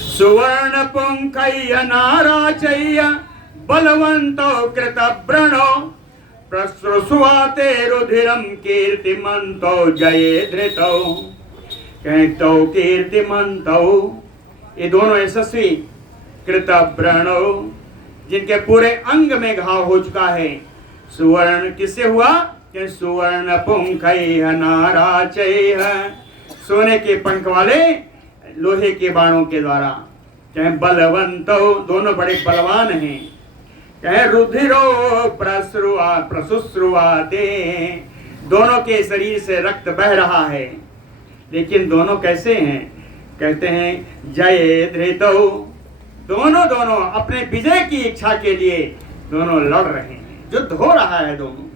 सुवर्ण पुंखय्य नाराचय्य बलवंतो कृतव्रणो प्रश्रुस्वाते रुधिरम कीर्तिमंतो जये धृतो। कहतो कीर्तिमंतो, ये दोनों यशस्वी कृतव्रणो, जिनके पूरे अंग में घाव हो चुका है। सुवर्ण किससे हुआ? कि सुवर्ण पुंखय्य नाराचय्य, सोने के पंख वाले लोहे के बाणों के द्वारा। चाहे बलवंतो, दोनों बड़े बलवान हैं। चाहे रुधिरो प्रसुश्रुवाते, दोनों के शरीर से रक्त बह रहा है। लेकिन दोनों कैसे हैं? कहते हैं जय धृतो, दोनों दोनों अपने विजय की इच्छा के लिए दोनों लड़ रहे हैं, युद्ध हो रहा है दोनों।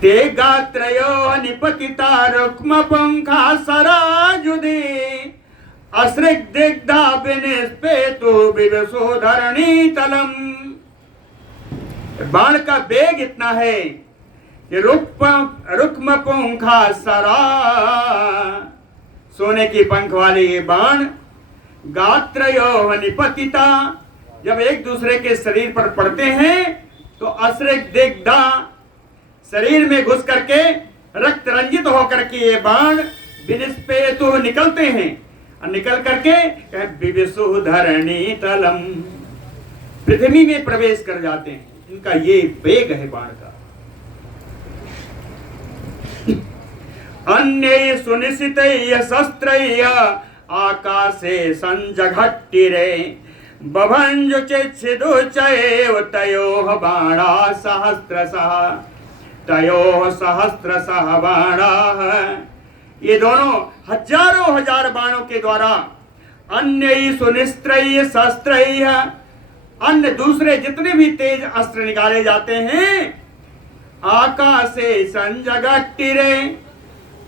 ते गात्रयो निपतिता रुक्म पंखा सराजुदे अस्रिग्दिग्धा विनिस्पेतु विवसो धरणी तलम। बाण का वेग इतना है कि रुक्म पुंखा सरा, सोने की पंख वाले ये बाण गात्रयो निपतिता, जब एक दूसरे के शरीर पर पड़ते हैं तो अस्रिग्दिग्धा, शरीर में घुस करके रक्त रंजित होकर के ये बाण विनिस्पेतु निकलते हैं और निकल करके विविसु धरणी तलम, पृथ्वी में प्रवेश कर जाते हैं। इनका ये वेग है बाण का। अन्य सुनिश्चितैः शस्त्रैः आकाशे संजघट्टिरे बभञ्जुचिच्छिदुचैव तयोः बाणा सहस्रशः, तयोः सहस्रशः बाणाः। ये दोनों हजारों हजार बाणों के द्वारा अन्य सुनिश्चितैः शस्त्रैः, अन्य दूसरे जितने भी तेज अस्त्र निकाले जाते हैं, आकाशे संजघट्टिरे,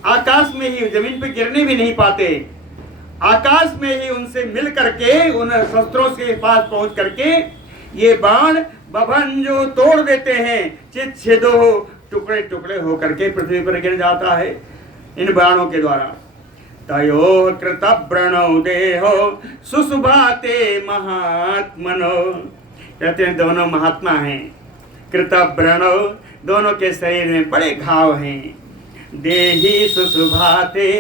आकाश में ही, जमीन पे गिरने भी नहीं पाते, आकाश में ही उनसे मिल करके उन शस्त्रों के पास पहुंच करके ये बाण बभंजो तोड़ देते हैं, चिच्छिदो, टुकड़े टुकड़े होकर के पृथ्वी पर गिर जाता है इन बाणों के द्वारा। तयोः कृतव्रणो देहो सुशुभाते महात्मनो, कहते हैं दोनों महात्मा हैं। कृतव्रणो, दोनों के शरीर में बड़े घाव हैं। देही सुशुभाते,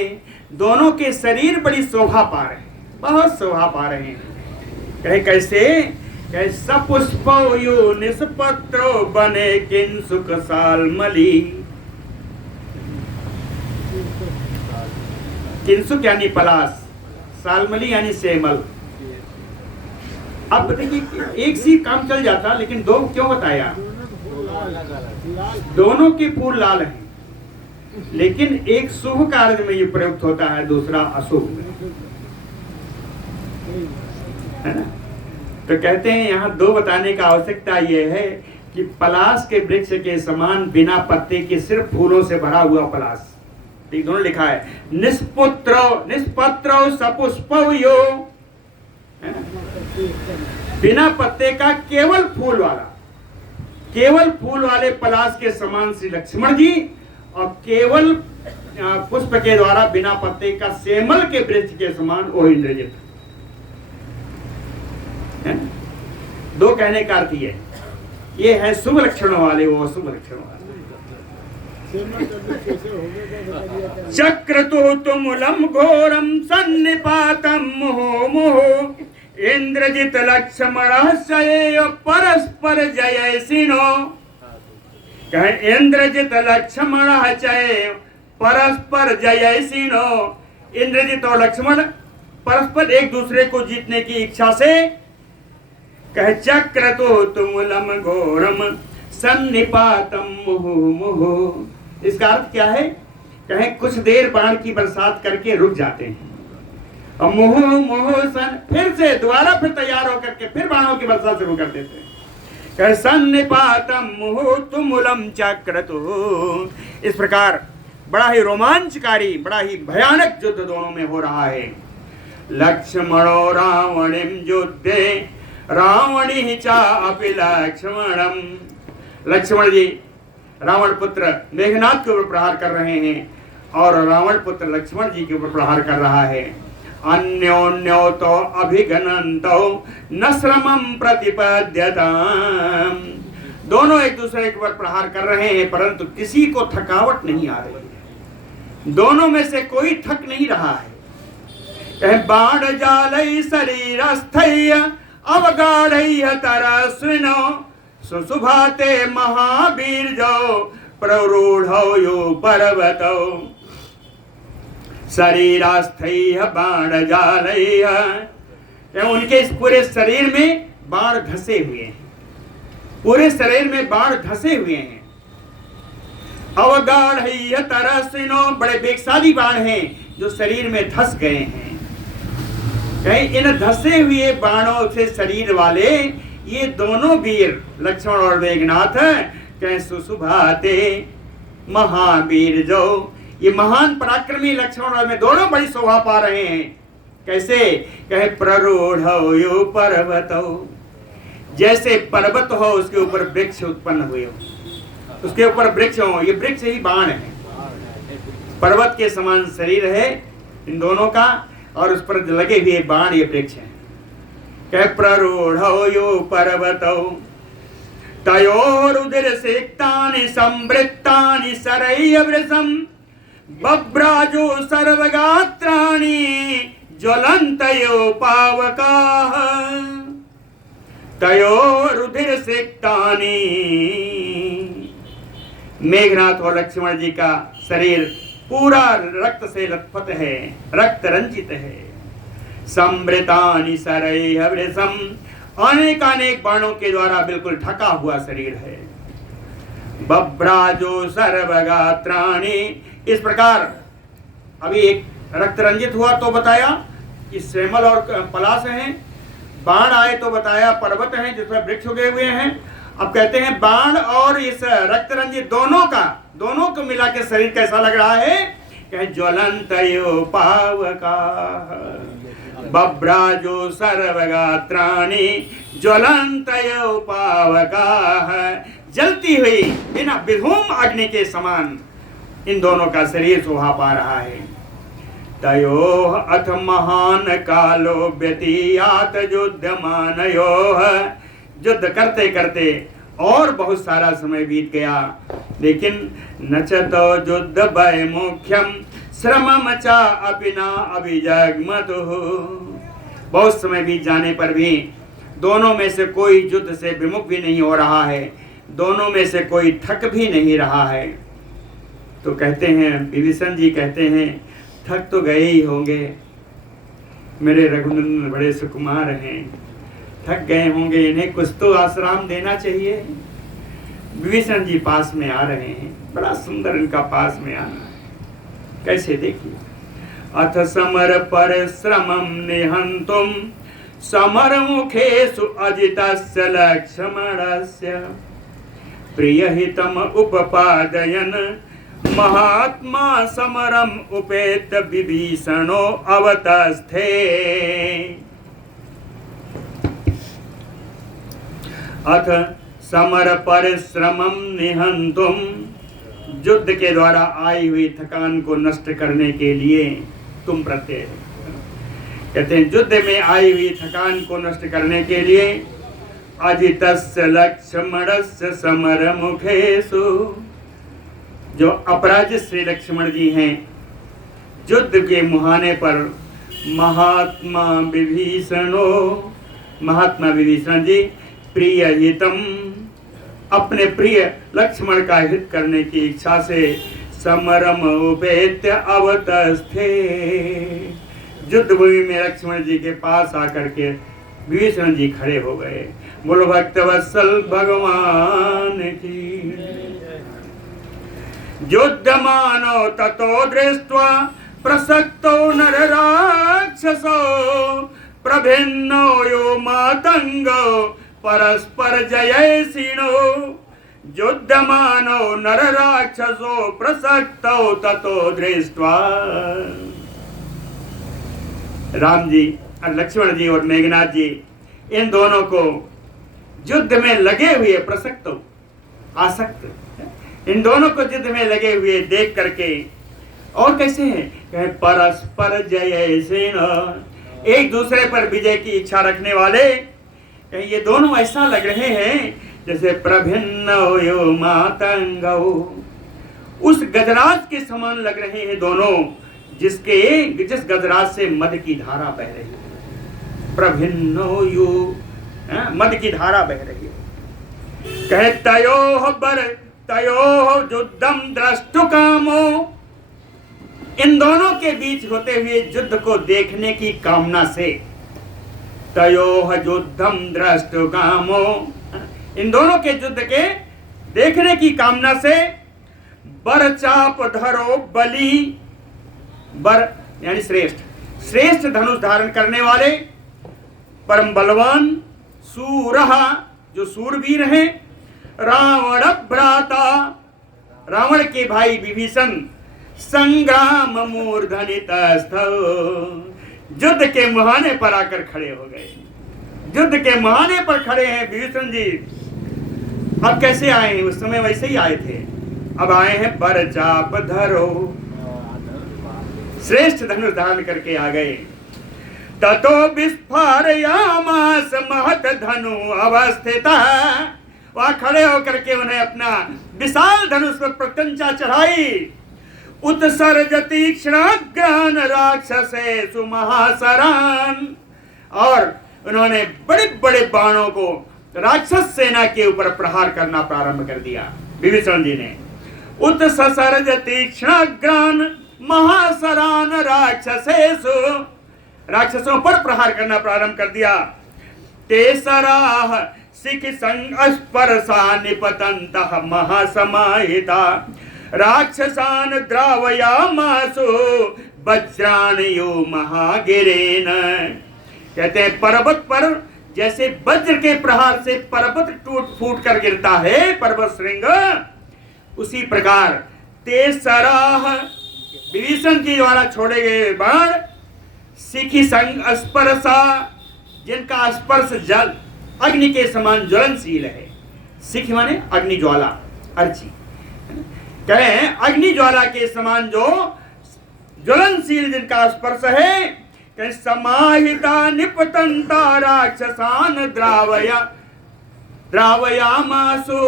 दोनों के शरीर बड़ी शोभा पा रहे हैं, बहुत शोभा पा रहे हैं। कहे कैसे? कहे सपुष्पो यो निष्पत्रो बने किंसुक सालमली। किंसुक यानी पलाश, सालमली यानी सेमल। अब देखिए एक सी काम चल जाता, लेकिन दो क्यों बताया? दोनों के फूल लाल हैं, लेकिन एक शुभ कार्य में ये प्रयुक्त होता है, दूसरा अशुभ में, है ना। तो कहते हैं यहाँ दो बताने का आवश्यकता ये है कि पलाश के वृक्ष के समान बिना पत्ते के सिर्फ फूलों से भरा हुआ पलाश, ठीक, दोनों लिखा है। निष्पुत्रो निष्पत्रो सपुष्पौ यो, बिना पत्ते का केवल फूल वाला, केवल फूल वाले पलाश के समान श्री लक्ष्मण जी, और केवल पुष्प के द्वारा बिना पत्ते का सेमल के वृक्ष के समान वो इंद्रजित। दो कहने का अर्थ ये है शुभ लक्षणों वाले, वो अशुभ लक्षणों वाले। चक्रतो तुमुलम घोरम सन्निपातम मुहो मुहो, इंद्रजित लक्ष्मण शये परस्पर जयसिनो। कहे इंद्रजित लक्ष्मण चय परस्पर जयसिनो, इंद्रजित और लक्ष्मण परस्पर एक दूसरे को जीतने की इच्छा से। कहे चक्र तो तुमुलम घोरम सन्निपातम मुहु मुहु, इसका अर्थ क्या है? कहे कुछ देर बाण की बरसात करके रुक जाते हैं, और मुहु मुहु सन फिर से दोबारा फिर तैयार होकर के फिर बाणों की बरसात शुरू कर देते हैं। कहे सन्निपातम मुहु तुमुलम चक्रतु, इस प्रकार बड़ा ही रोमांचकारी, बड़ा ही भयानक युद्ध दोनों में हो रहा है। लक्ष्मणो रावणिम युद्धे रावणी चापि लक्ष्मणम, लक्ष्मण जी रावण पुत्र मेघनाथ के ऊपर प्रहार कर रहे हैं, और रावण पुत्र लक्ष्मण जी के ऊपर प्रहार कर रहा है। अन्योन्यो तो अभिगनंतो न श्रमम प्रतिपद्यताम, दोनों एक दूसरे के ऊपर प्रहार कर रहे हैं, परंतु किसी को थकावट नहीं आ रही है, दोनों में से कोई थक नहीं रहा है। कहे बाण जालई शरीरस्थैय अवगाढ़ैय तरस्विनो, सुशुभाते महावीर जो प्ररूढ़ो यो पर्वतो, शरीरास्थैय बाण जालैय, उनके इस पूरे शरीर में बाण धसे हुए हैं, पूरे शरीर में बाण धसे हुए हैं। अवगाढ़ैय तरस्विनो, बड़े बेगशाली बाण हैं जो शरीर में धस गए हैं। कहीं इन धसे हुए बाणों से शरीर वाले ये दोनों वीर लक्ष्मण और मेघनाथ कहीं सुशुभाते महावीर जो, ये महान पराक्रमी लक्ष्मण और में दोनों बड़ी शोभा पा रहे हैं। कैसे? कहे प्ररूढ़ यो पर्वतो, जैसे पर्वत हो उसके ऊपर वृक्ष उत्पन्न हुए हो, उसके ऊपर वृक्ष हो, ये वृक्ष ही बाण है, पर्वत के समान शरीर है इन दोनों का, और उस पर लगे हुए बाण ये वृक्ष है। कह प्ररूढ़ यो पर्वतो तयोरुदिर सिक्तानि संवृत्तानि सरय्य वृषम, बभ्राजो सर्वगात्राणि ज्वलन्तयो पावकाः, तयोरुदिर सिक्तानि, मेघनाथ और लक्ष्मण जी का शरीर पूरा रक्त से लथपथ है, रक्त रंजित है। संवृतानि सरय्य वृषम, अनेकानेक बाणों के द्वारा बिल्कुल ढका हुआ शरीर है। बभ्राजो सर्वगात्राणि, इस प्रकार अभी एक रक्त रंजित हुआ तो बताया कि श्यामल और पलाश हैं, बाण आए तो बताया पर्वत हैं जिसमें वृक्ष उगे हुए हैं। अब कहते हैं बाण और इस रक्त रंजित दोनों को मिला के शरीर कैसा लग रहा है? कहे ज्वलन्तयो पावकाः, बभ्राजो सर्वगात्राणि ज्वलन्तयो पावकाः, जलती हुई बिना विधूम अग्नि के समान इन दोनों का शरीर शोभा पा रहा है। तयोः अथ महान कालो व्यतीयात युध्यमानयोः, युद्ध करते करते और बहुत सारा समय बीत गया, लेकिन न च तो युद्ध भय मुख्यम श्रमम च अपि न अभिजग्मतुः, बहुत समय बीत जाने पर भी दोनों में से कोई युद्ध से विमुख भी नहीं हो रहा है, दोनों में से कोई थक भी नहीं रहा है। तो कहते हैं विभीषण जी कहते हैं थक तो गए ही होंगे, मेरे रघुनंदन बड़े सुकुमार हैं, थक गए होंगे, इन्हें कुछ तो आश्राम देना चाहिए। विभीषण जी पास में आ रहे हैं, बड़ा सुंदर इनका पास में आना है। कैसे देखिए, अथ समर परिश्रमं निहंतुम समर मुखेषु अजितस्य लक्ष्मणस्य, प्रियहितम उपपादयन् महात्मा समरम उपेत विभीषणो अवतस्थे। अथ समर परिश्रमम निहंतुम, युद्ध के द्वारा आई हुई थकान को नष्ट करने के लिए तुम प्रत्यय, कहते हैं युद्ध में आई हुई थकान को नष्ट करने के लिए अजितस्य लक्ष्मणस्य समर मुखेषु, जो अपराजित श्री लक्ष्मण जी हैं, युद्ध के मुहाने पर महात्मा विभीषण जी प्रिय हितम, अपने प्रिय लक्ष्मण का हित करने की इच्छा से समरम उपेत्य अवतस्थे, युद्ध भूमि में लक्ष्मण जी के पास आकर के विभीषण जी खड़े हो गए। बोलो भक्तवत्सल भगवान की। युद्धमानो ततो दृष्ट्वा प्रसक्तो नर राक्षसो, प्रभिन्नो यो मातंगो परस्पर जयसिनो। युद्धमानो नर राक्षसो प्रसक्तो ततो दृष्ट्वा। राम जी और लक्ष्मण जी और मेघनाथ जी, इन दोनों को युद्ध में लगे हुए प्रसक्त आसक्त, इन दोनों को युद्ध में लगे हुए देख करके, और कैसे हैं, कहे परस्पर जय सेन, एक दूसरे पर विजय की इच्छा रखने वाले, कहे ये दोनों ऐसा लग रहे हैं जैसे प्रभिन्न यो मातंगो, उस गजराज के समान लग रहे हैं दोनों, जिस गजराज से मद की धारा बह रही है। प्रभिन्नो यो, मद की धारा बह रही है। कहे तयोः युद्धम द्रष्टु कामो, इन दोनों के बीच होते हुए युद्ध को देखने की कामना से, तयोः युद्धम द्रष्टु कामो, इन दोनों के युद्ध के देखने की कामना से, बरचाप धरो बलि, बर यानी श्रेष्ठ धनुष धारण करने वाले, परम बलवान, सूरहा जो सूरवीर हैं, रावण भ्राता, रावण के भाई विभीषण, संग्राम मूर्धनितस्थौ, युद्ध के मुहाने पर आकर खड़े हो गए। युद्ध के मुहाने पर खड़े हैं विभीषण जी। अब कैसे आए हैं, उस समय वैसे ही आए थे, अब आए हैं बरचाप धरो, श्रेष्ठ धनुष धारण करके आ गए। ततो विस्फारयामास महत धनु अवस्थिता, वहां खड़े होकर के उन्हें अपना विशाल धनुष पर प्रत्यंचा चढ़ाई। उत्सर्ज तीक्ष्णाग्रान राक्षसेषु महासरान, और उन्होंने बड़े बड़े बाणों को राक्षस सेना के ऊपर प्रहार करना प्रारंभ कर दिया विभीषण जी ने। उत्सर्ज तीक्ष्णाग्रान महासरान राक्षसेषु, राक्षसों पर प्रहार करना प्रारंभ कर दिया। तेसराह सिख संग स्पर्शा निपतन्तः महासमाहिता, राक्षसान द्रावयामासु वज्राणयो महागिरेन, कहते हैं पर्वत पर जैसे वज्र के प्रहार से पर्वत टूट फूट कर गिरता है पर्वत श्रृंग, उसी प्रकार तेसराह विभीषण जी द्वारा छोड़े गए बाण, सिखी संग स्पर्शा, जिनका स्पर्श जल अग्नि के समान ज्वलनशील है। सिख माने अग्नि ज्वाला, अर्ची, कहे अग्नि ज्वाला के समान जो ज्वलनशील जिनका स्पर्श है, कहे समाहिता निपतंता राक्षसान द्रावयामासु,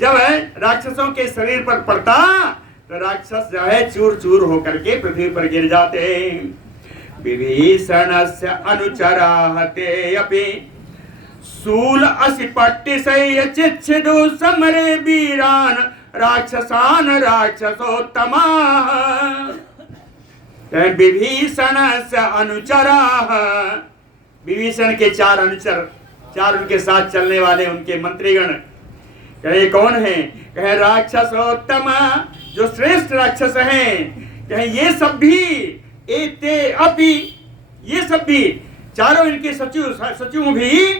जब राक्षसों के शरीर पर पड़ता तो राक्षस जो है चूर चूर होकर के पृथ्वी पर गिर जाते। विभीषणस्य अनुचराहते अपि शूल असिपट्टिशैः चिच्छिदु समरे वीरान् राक्षसान् राक्षसोत्तमाः। विभीषणस्य अनुचराः, विभीषण के चार अनुचर, चार उनके साथ चलने वाले उनके मंत्रीगण, कहे कौन है, कहे राक्षसोत्तमा, जो श्रेष्ठ राक्षस हैं, कहे ये सब भी, एते अपि, ये सब भी, चारों इनके सचिव भी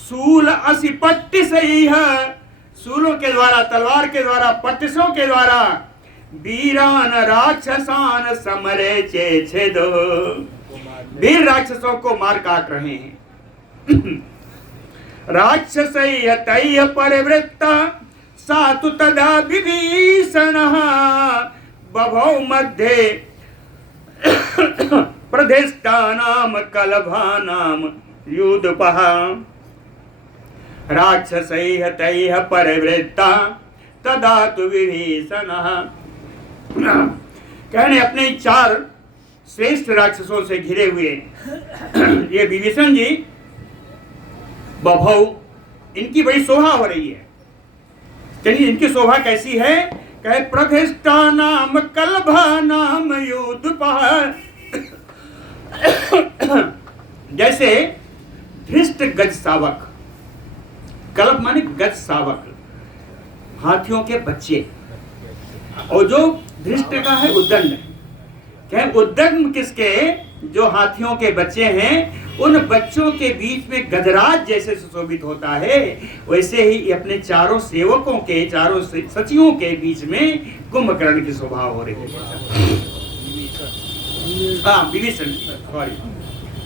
शूल असिपट्टिशैः, शूलों के द्वारा, तलवार के द्वारा, पट्टिशों के द्वारा वीरान राक्षसान समरे चेछेदो। वीर राक्षसों को मार काट रहे हैं। राक्षसैः तैः परिवृत्ता सातु तदा विभीषणः बभौ मध्ये प्रधिष्ठानां कलभानां युद्धपः। राक्षसैः तैः परिवृत्ता तदा तु विभीषणः। कहने अपने 4 श्रेष्ठ राक्षसों से घिरे हुए ये विभीषण जी बभौ, इनकी बड़ी शोभा हो रही है। चलिए इनकी शोभा कैसी है? कहे प्रतिष्ठानाम कलभानाम युद्धपः। जैसे धृष्ट गज शावक, कलभ माने गज शावक, हाथियों के बच्चे, और जो धृष्ट का है उद्दंड। क्या उद्दंड किसके? जो हाथियों के बच्चे हैं, उन बच्चों के बीच में गजराज जैसे सुशोभित होता है, वैसे ही अपने 4 सेवकों के, 4 सचिवों के बीच में कुंभकर्ण की शोभा हो रही है। विभीषण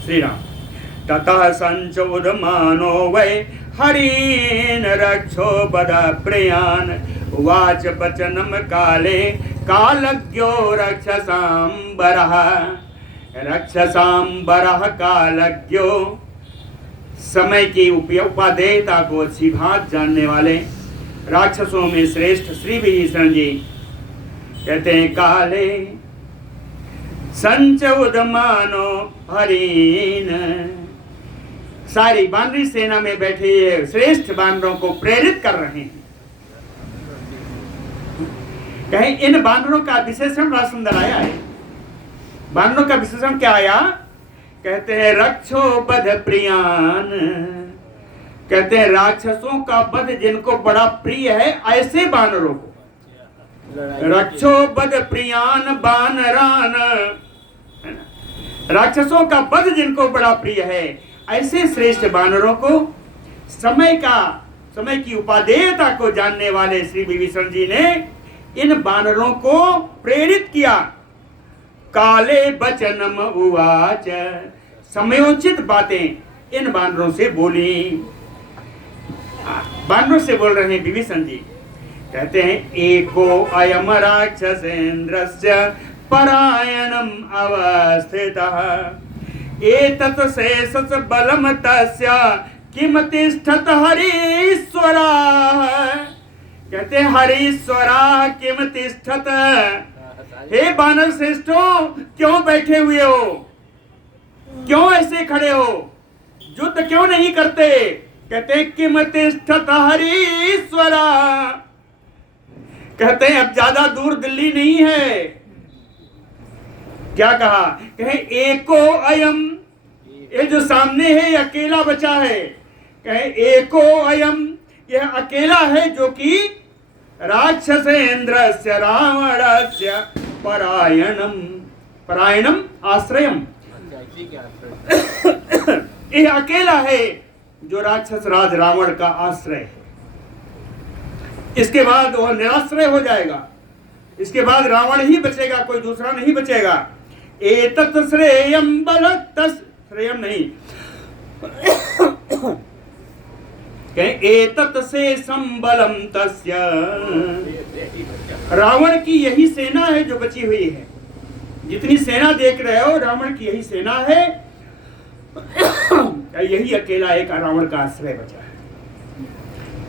श्री राम। ततः संचोदमानो वै हरीन रक्षो बद प्रियान उवाच वचनम काले कालज्ञो रक्षसाम्बरः। रक्षसाम्बरः कालज्ञो, समय की उपादेयता को अच्छी भांति जानने वाले राक्षसों में श्रेष्ठ श्री विभीषण जी कहते हैं काले संचोदमानो हरीन। सारी बानरी सेना में बैठे श्रेष्ठ बानरों को प्रेरित कर रहे हैं। कहीं इन बानरों का विशेषण बड़ा सुंदर आया है। बानरों का विशेषण क्या आया? कहते हैं रक्षो बध प्रियान। कहते हैं राक्षसों का वध जिनको बड़ा प्रिय है, ऐसे बानरों को। रक्षो बध प्रियान बानरान, राक्षसों का वध जिनको बड़ा प्रिय है, ऐसे श्रेष्ठ बानरों को समय की उपादेयता को जानने वाले श्री विभीषण जी ने इन बानरों को प्रेरित किया। काले वचनम उवाच, समयोचित बातें इन बानरों से बोली। बानरों से बोल रहे हैं विभीषण जी। कहते हैं एको अयम राक्षसेन्द्रस्य परायणम अवस्थितः एतत् शेषस् बलम तस्य किम तिष्ठत हरीश्वराः। कहते हैं हरीश्वराः किम तिष्ठत। हे बानर श्रेष्ठो, क्यों बैठे हुए हो? क्यों ऐसे खड़े हो? युद्ध क्यों नहीं करते? कहते हैं किम तिष्ठत हरीश्वरा। कहते हैं अब ज्यादा दूर दिल्ली नहीं है। क्या कहा? कहे एको अयम, ये जो सामने है ये अकेला बचा है। कहे एको अयम, यह अकेला है जो कि राक्षसेन्द्रस्य रावणस्य परायणम, परायणम आश्रयम, यह अकेला है जो राक्षस राज रावण का आश्रय है। इसके बाद वह निराश्रय हो जाएगा। इसके बाद रावण ही बचेगा, कोई दूसरा नहीं बचेगा। एतत् श्रेयम बलतस्, श्रेयम नहीं, एतत् शेषम बलम तस्य, रावण की यही सेना है जो बची हुई है। जितनी सेना देख रहे हो रावण की यही सेना है। यही अकेला एक रावण का आश्रय बचा है।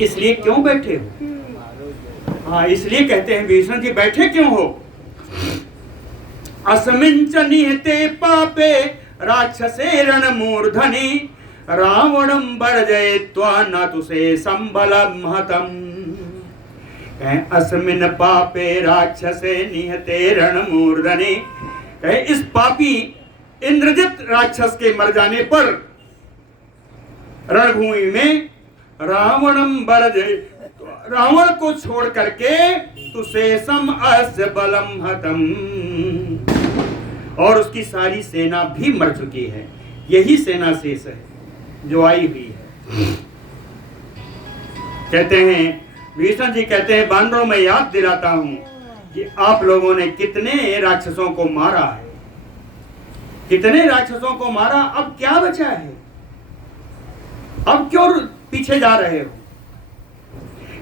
इसलिए क्यों बैठे हो? हाँ, इसलिए कहते हैं विभीषण जी बैठे क्यों हो? अस्मिन् च निहते पापे राक्षसे रणमूर्धनि रावणं वर्जयित्वा न तु शेषं बलं हतम्। अस्मिन् पापे राक्षसे निहते रणमूर्धनि, इस पापी इंद्रजित राक्षस के मर जाने पर रणभूमि में रावणम वर्जयित्वा, रावण को छोड़ करके तु शेषम अस्य बलम हतम, और उसकी सारी सेना भी मर चुकी है। यही सेना शेष है जो आई हुई है। कहते हैं विभीषण जी कहते हैं बानरों में याद दिलाता हूं कि आप लोगों ने कितने राक्षसों को मारा है, कितने राक्षसों को मारा, अब क्या बचा है, अब क्यों पीछे जा रहे हो।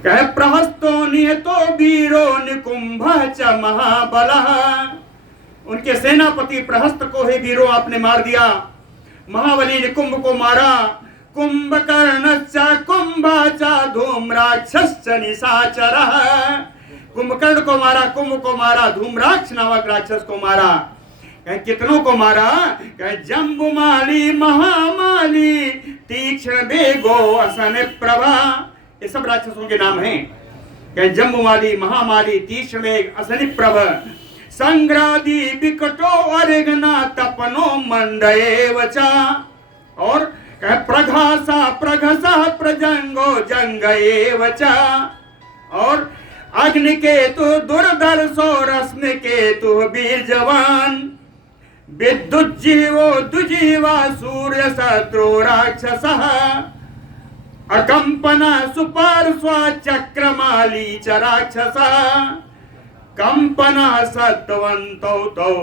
कहे प्रहस्तो निहतो वीरो निकुंभ च महाबलः, उनके सेनापति प्रहस्त को ही वीरों आपने मार दिया, महाबली निकुंभ को मारा, कुंभकर्णश्च कुंभाच धूम्राक्षश्च निशाचरः, कुंभकर्ण को मारा, कुंभ को मारा, धूम्राक्ष नामक राक्षस को मारा। कितनों को मारा, जम्बुमाली महामाली तीक्ष्ण बेगो असन प्रभा, ये सब राक्षसों के नाम हैं। जम्बुमाली महामाली तीक्ष्ण बेग असन प्रभ, संग्रादी विकटो अरिगना तपनो मंडएव च, और प्रघासा प्रघसा प्रजंगो जंगएव च, और अग्निकेतु दुर्धर्षो रश्मिकेतु वीर जवान, विद्युज्जीवो दुजीवा सूर्य शत्रु राक्षसः, अकंपना सुपार्श्व चक्रमाली च राक्षसः, कंपना सत्वंतौ तौ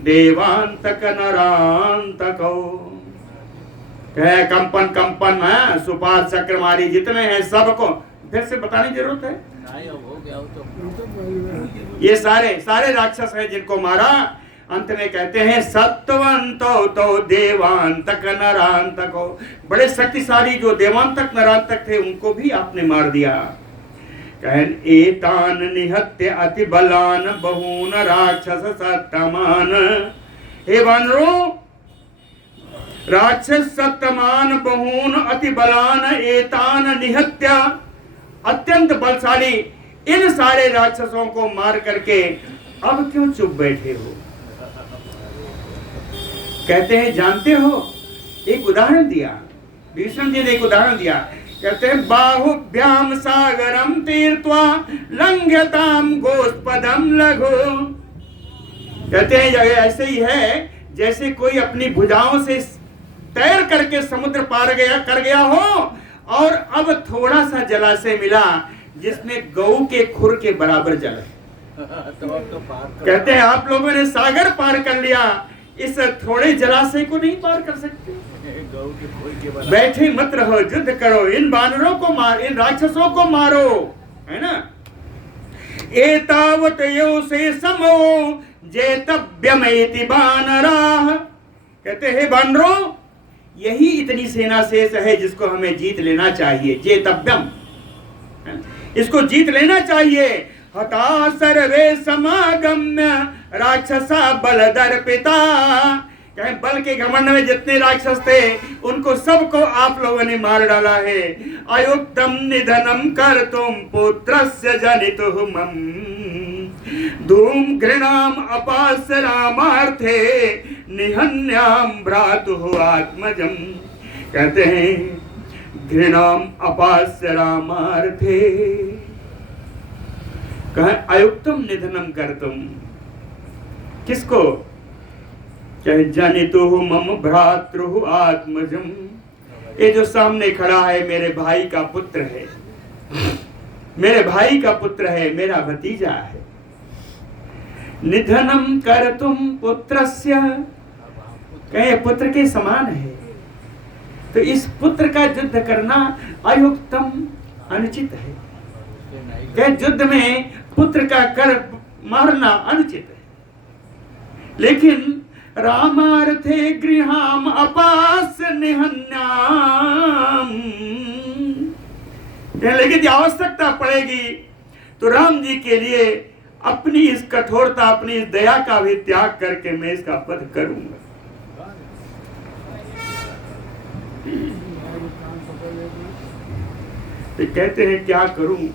देवांतक नरांतकौ। कहे कंपन कंपन है, सुपार चक्रमाली जितने हैं सबको फिर से बताने की जरूरत है। ये सारे सारे राक्षस हैं जिनको मारा। अंत में कहते हैं सत्वंतो तो देवांतक नरांतको, बड़े शक्तिशाली जो देवांतक नरांतक थे उनको भी आपने मार दिया। कहन एतान निहत्य अति बलान बहून राक्षस सत्तमान, हे वानरों, राक्षस सत्तमान बहून अति बलान एतान निहत्य, अत्यंत बलशाली इन सारे राक्षसों को मार करके अब क्यों चुप बैठे हो। कहते हैं जानते हो, एक उदाहरण दिया, भीष्म जी ने एक उदाहरण दिया। कहते हैं बाहुभ्याम सागरम तीर्थवा लंघ्यताम गोस्पदम लघु। कहते हैं ऐसे ही है जैसे कोई अपनी भुजाओं से तैर करके समुद्र पार कर गया हो, और अब थोड़ा सा जलाशय मिला जिसमें गऊ के खुर के बराबर जल है। कहते हैं आप लोगों ने सागर पार कर लिया, इस थोड़े जलाशय को नहीं पार कर सकते। बैठे मत रहो, युद्ध करो, इन बानरों को मार, इन राक्षसों को मारो, है ना। एतावत यो से समो जेतव्यमेति बानराः। कहते हैं बानरों, यही इतनी सेना शेष है जिसको हमें जीत लेना चाहिए। जेतव्यम, इसको जीत लेना चाहिए। हता सर्वे समागम्य राक्षसा बल दर्पिता। कहे बल के घमंड में जितने राक्षस थे उनको सबको आप लोगों ने मार डाला है। अयुक्तम निधनम कर्तुम पुत्रस्य जनितुहुमं धूम घृणाम अपास्य रामार्थे निहन्याम भ्रातुः आत्मजम। कहते हैं घृणाम अपास्य रामार्थे, कहे अयुक्तम निधनम कर्तुम, किसको, चाहे जनितुः मम भ्रातृः आत्मजम, ये जो सामने खड़ा है मेरे भाई का पुत्र है, मेरे भाई का पुत्र है, मेरा भतीजा है। निधनम कर्तुम पुत्रस्य, कहे पुत्र के समान है, तो इस पुत्र का युद्ध करना अयुक्तम अनुचित है। कहे युद्ध में पुत्र का कर मारना अनुचित है। लेकिन रामार्थे गृहाम अपास्य निहन्याम, लेकिन आवश्यकता पड़ेगी तो राम जी के लिए अपनी इस कठोरता, अपनी इस दया का भी त्याग करके मैं इसका वध करूंगा। तो कहते हैं क्या करूं,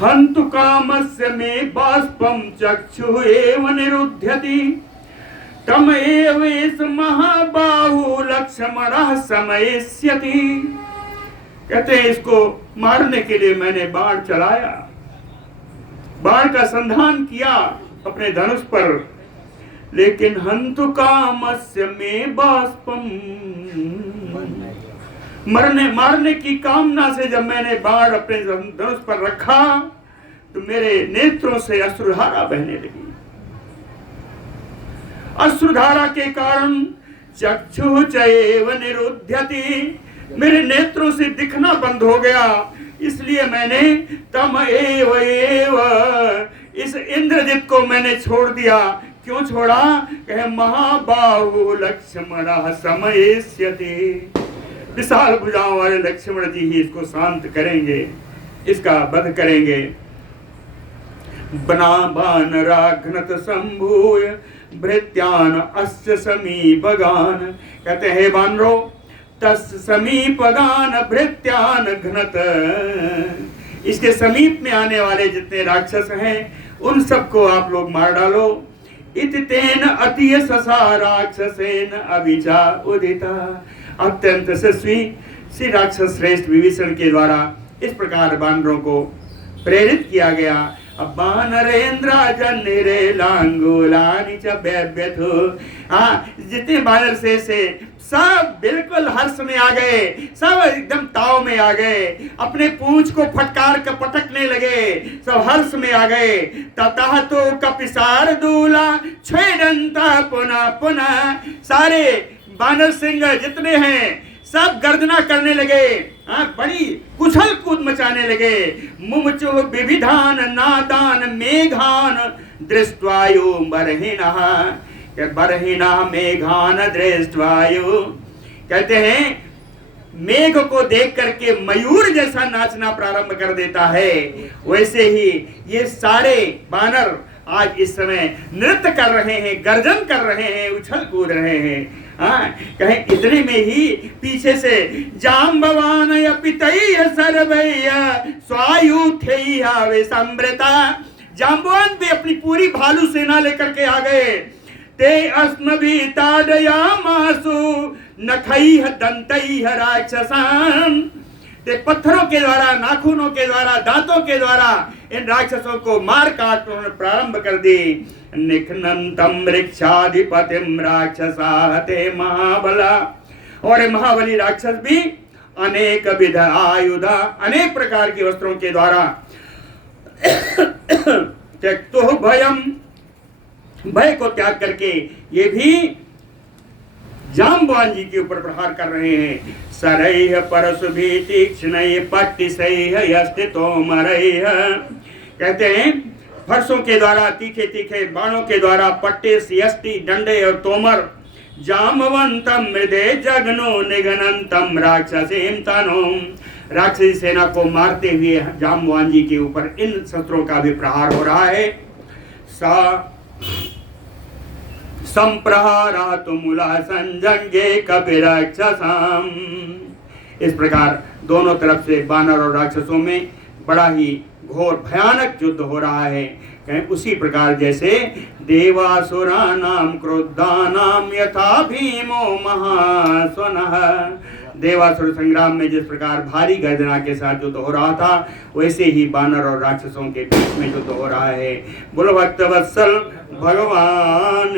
हंतु कामस्य में बाष्पम चक्षु एव निरुध्यति तम एवेश महाबाहु लक्ष्मणः समयस्यति। कहते हैं इसको मारने के लिए मैंने बाण चलाया, बाण का संधान किया अपने धनुष पर, लेकिन हंतु कामस्य में बाष्पम, मारने की कामना से जब मैंने बाण अपने धनुष पर रखा तो मेरे नेत्रों से अश्रुधारा बहने लगी। अश्रुधारा के कारण चक्षु चैव निरुध्यति, मेरे नेत्रों से दिखना बंद हो गया। इसलिए मैंने तम एव इस इंद्रजित को मैंने छोड़ दिया। क्यों छोड़ा? कहे महाबाहु लक्ष्मण समयस्यति, विशाल भुजाओं वाले लक्ष्मण जी ही इसको शांत करेंगे, इसका वध करेंगे। बना बानराघ्नत संभूय भृत्यान अस्य समीपगान, कहते हैं बानरो तस् समीपगान भृत्यान घ्नत, इसके समीप में आने वाले जितने राक्षस हैं उन सबको आप लोग मार डालो। इत तेन अतिय ससा राक्षसेन अभिचा उदिता, अत्यंत यशस्वी श्री राक्षस श्रेष्ठ विभीषण के द्वारा इस प्रकार बानरों को प्रेरित किया गया। अब बानरेंद्र जन्निरे लांगुलानि च व्यथु, जितने बानर से सब बिल्कुल हर्ष में आ गए, सब एकदम ताव में आ गए, अपने पूंछ को फटकार कर पटकने लगे, सब हर्ष में आ गए। ततः तो कपिसार दूला छेदंता पुनः पुनः, सारे बानर सिंह जितने हैं सब गर्जना करने लगे, बड़ी कुछल कूद मचाने लगे। मुमुचु विविधान नादान मेघान दृष्टवायु बरहिणः, बरहिणा मेघान दृष्टवायु, कहते हैं मेघ को देख करके मयूर जैसा नाचना प्रारंभ कर देता है, वैसे ही ये सारे बानर आज इस समय नृत्य कर रहे हैं, गर्जन कर रहे हैं, उछल कूद रहे हैं। कहे इतने में ही पीछे से जाम्बवान पितैय सर्वैय स्वायुथैया वे समृता, जाम्बवान भी अपनी पूरी भालू सेना लेकर के आ गए। ते अस्मभिताडयामासु नखैः दन्तैः राक्षसान्, ते पत्थरों के द्वारा, नाखूनों के द्वारा, दांतों के द्वारा इन राक्षसों को मार काट प्रारंभ कर दी। निघ्नन्तं वृक्षाधिपतिं राक्षसा ते महाबला, और महाबली राक्षस भी अनेक विध आयुध, अनेक प्रकार के वस्त्रों के द्वारा त्यक्तो भयम, भय को त्याग करके ये भी जाम्बवान जी के ऊपर प्रहार कर रहे हैं। सरैः परशुभिः तीक्ष्णैः पट्टिशैः यस्थितो मरैः, कहते हैं फरसों के द्वारा, तीखे तीखे बाणों के द्वारा, पट्टे यष्टि डंडे और तोमर, जामवंतम मृदे जगनो निघनंतम राक्षसीम तनो, राक्षसी सेना को मारते हुए जाम्बवान जी के ऊपर इन शस्त्रों का भी प्रहार हो रहा है। सा संप्रहारातुमुला संजंगे कपिराक्षसाम, इस प्रकार दोनों तरफ से बानर और राक्षसों में बड़ा ही घोर भयानक युद्ध हो रहा है। कहें उसी प्रकार जैसे देवासुराणाम क्रोधानाम यथा भीमो महास्वनः, देवासुर संग्राम में जिस प्रकार भारी गर्जना के साथ युद्ध हो रहा था, वैसे ही बानर और राक्षसों के बीच में युद्ध हो रहा है। बोलो भक्तवत्सल भगवान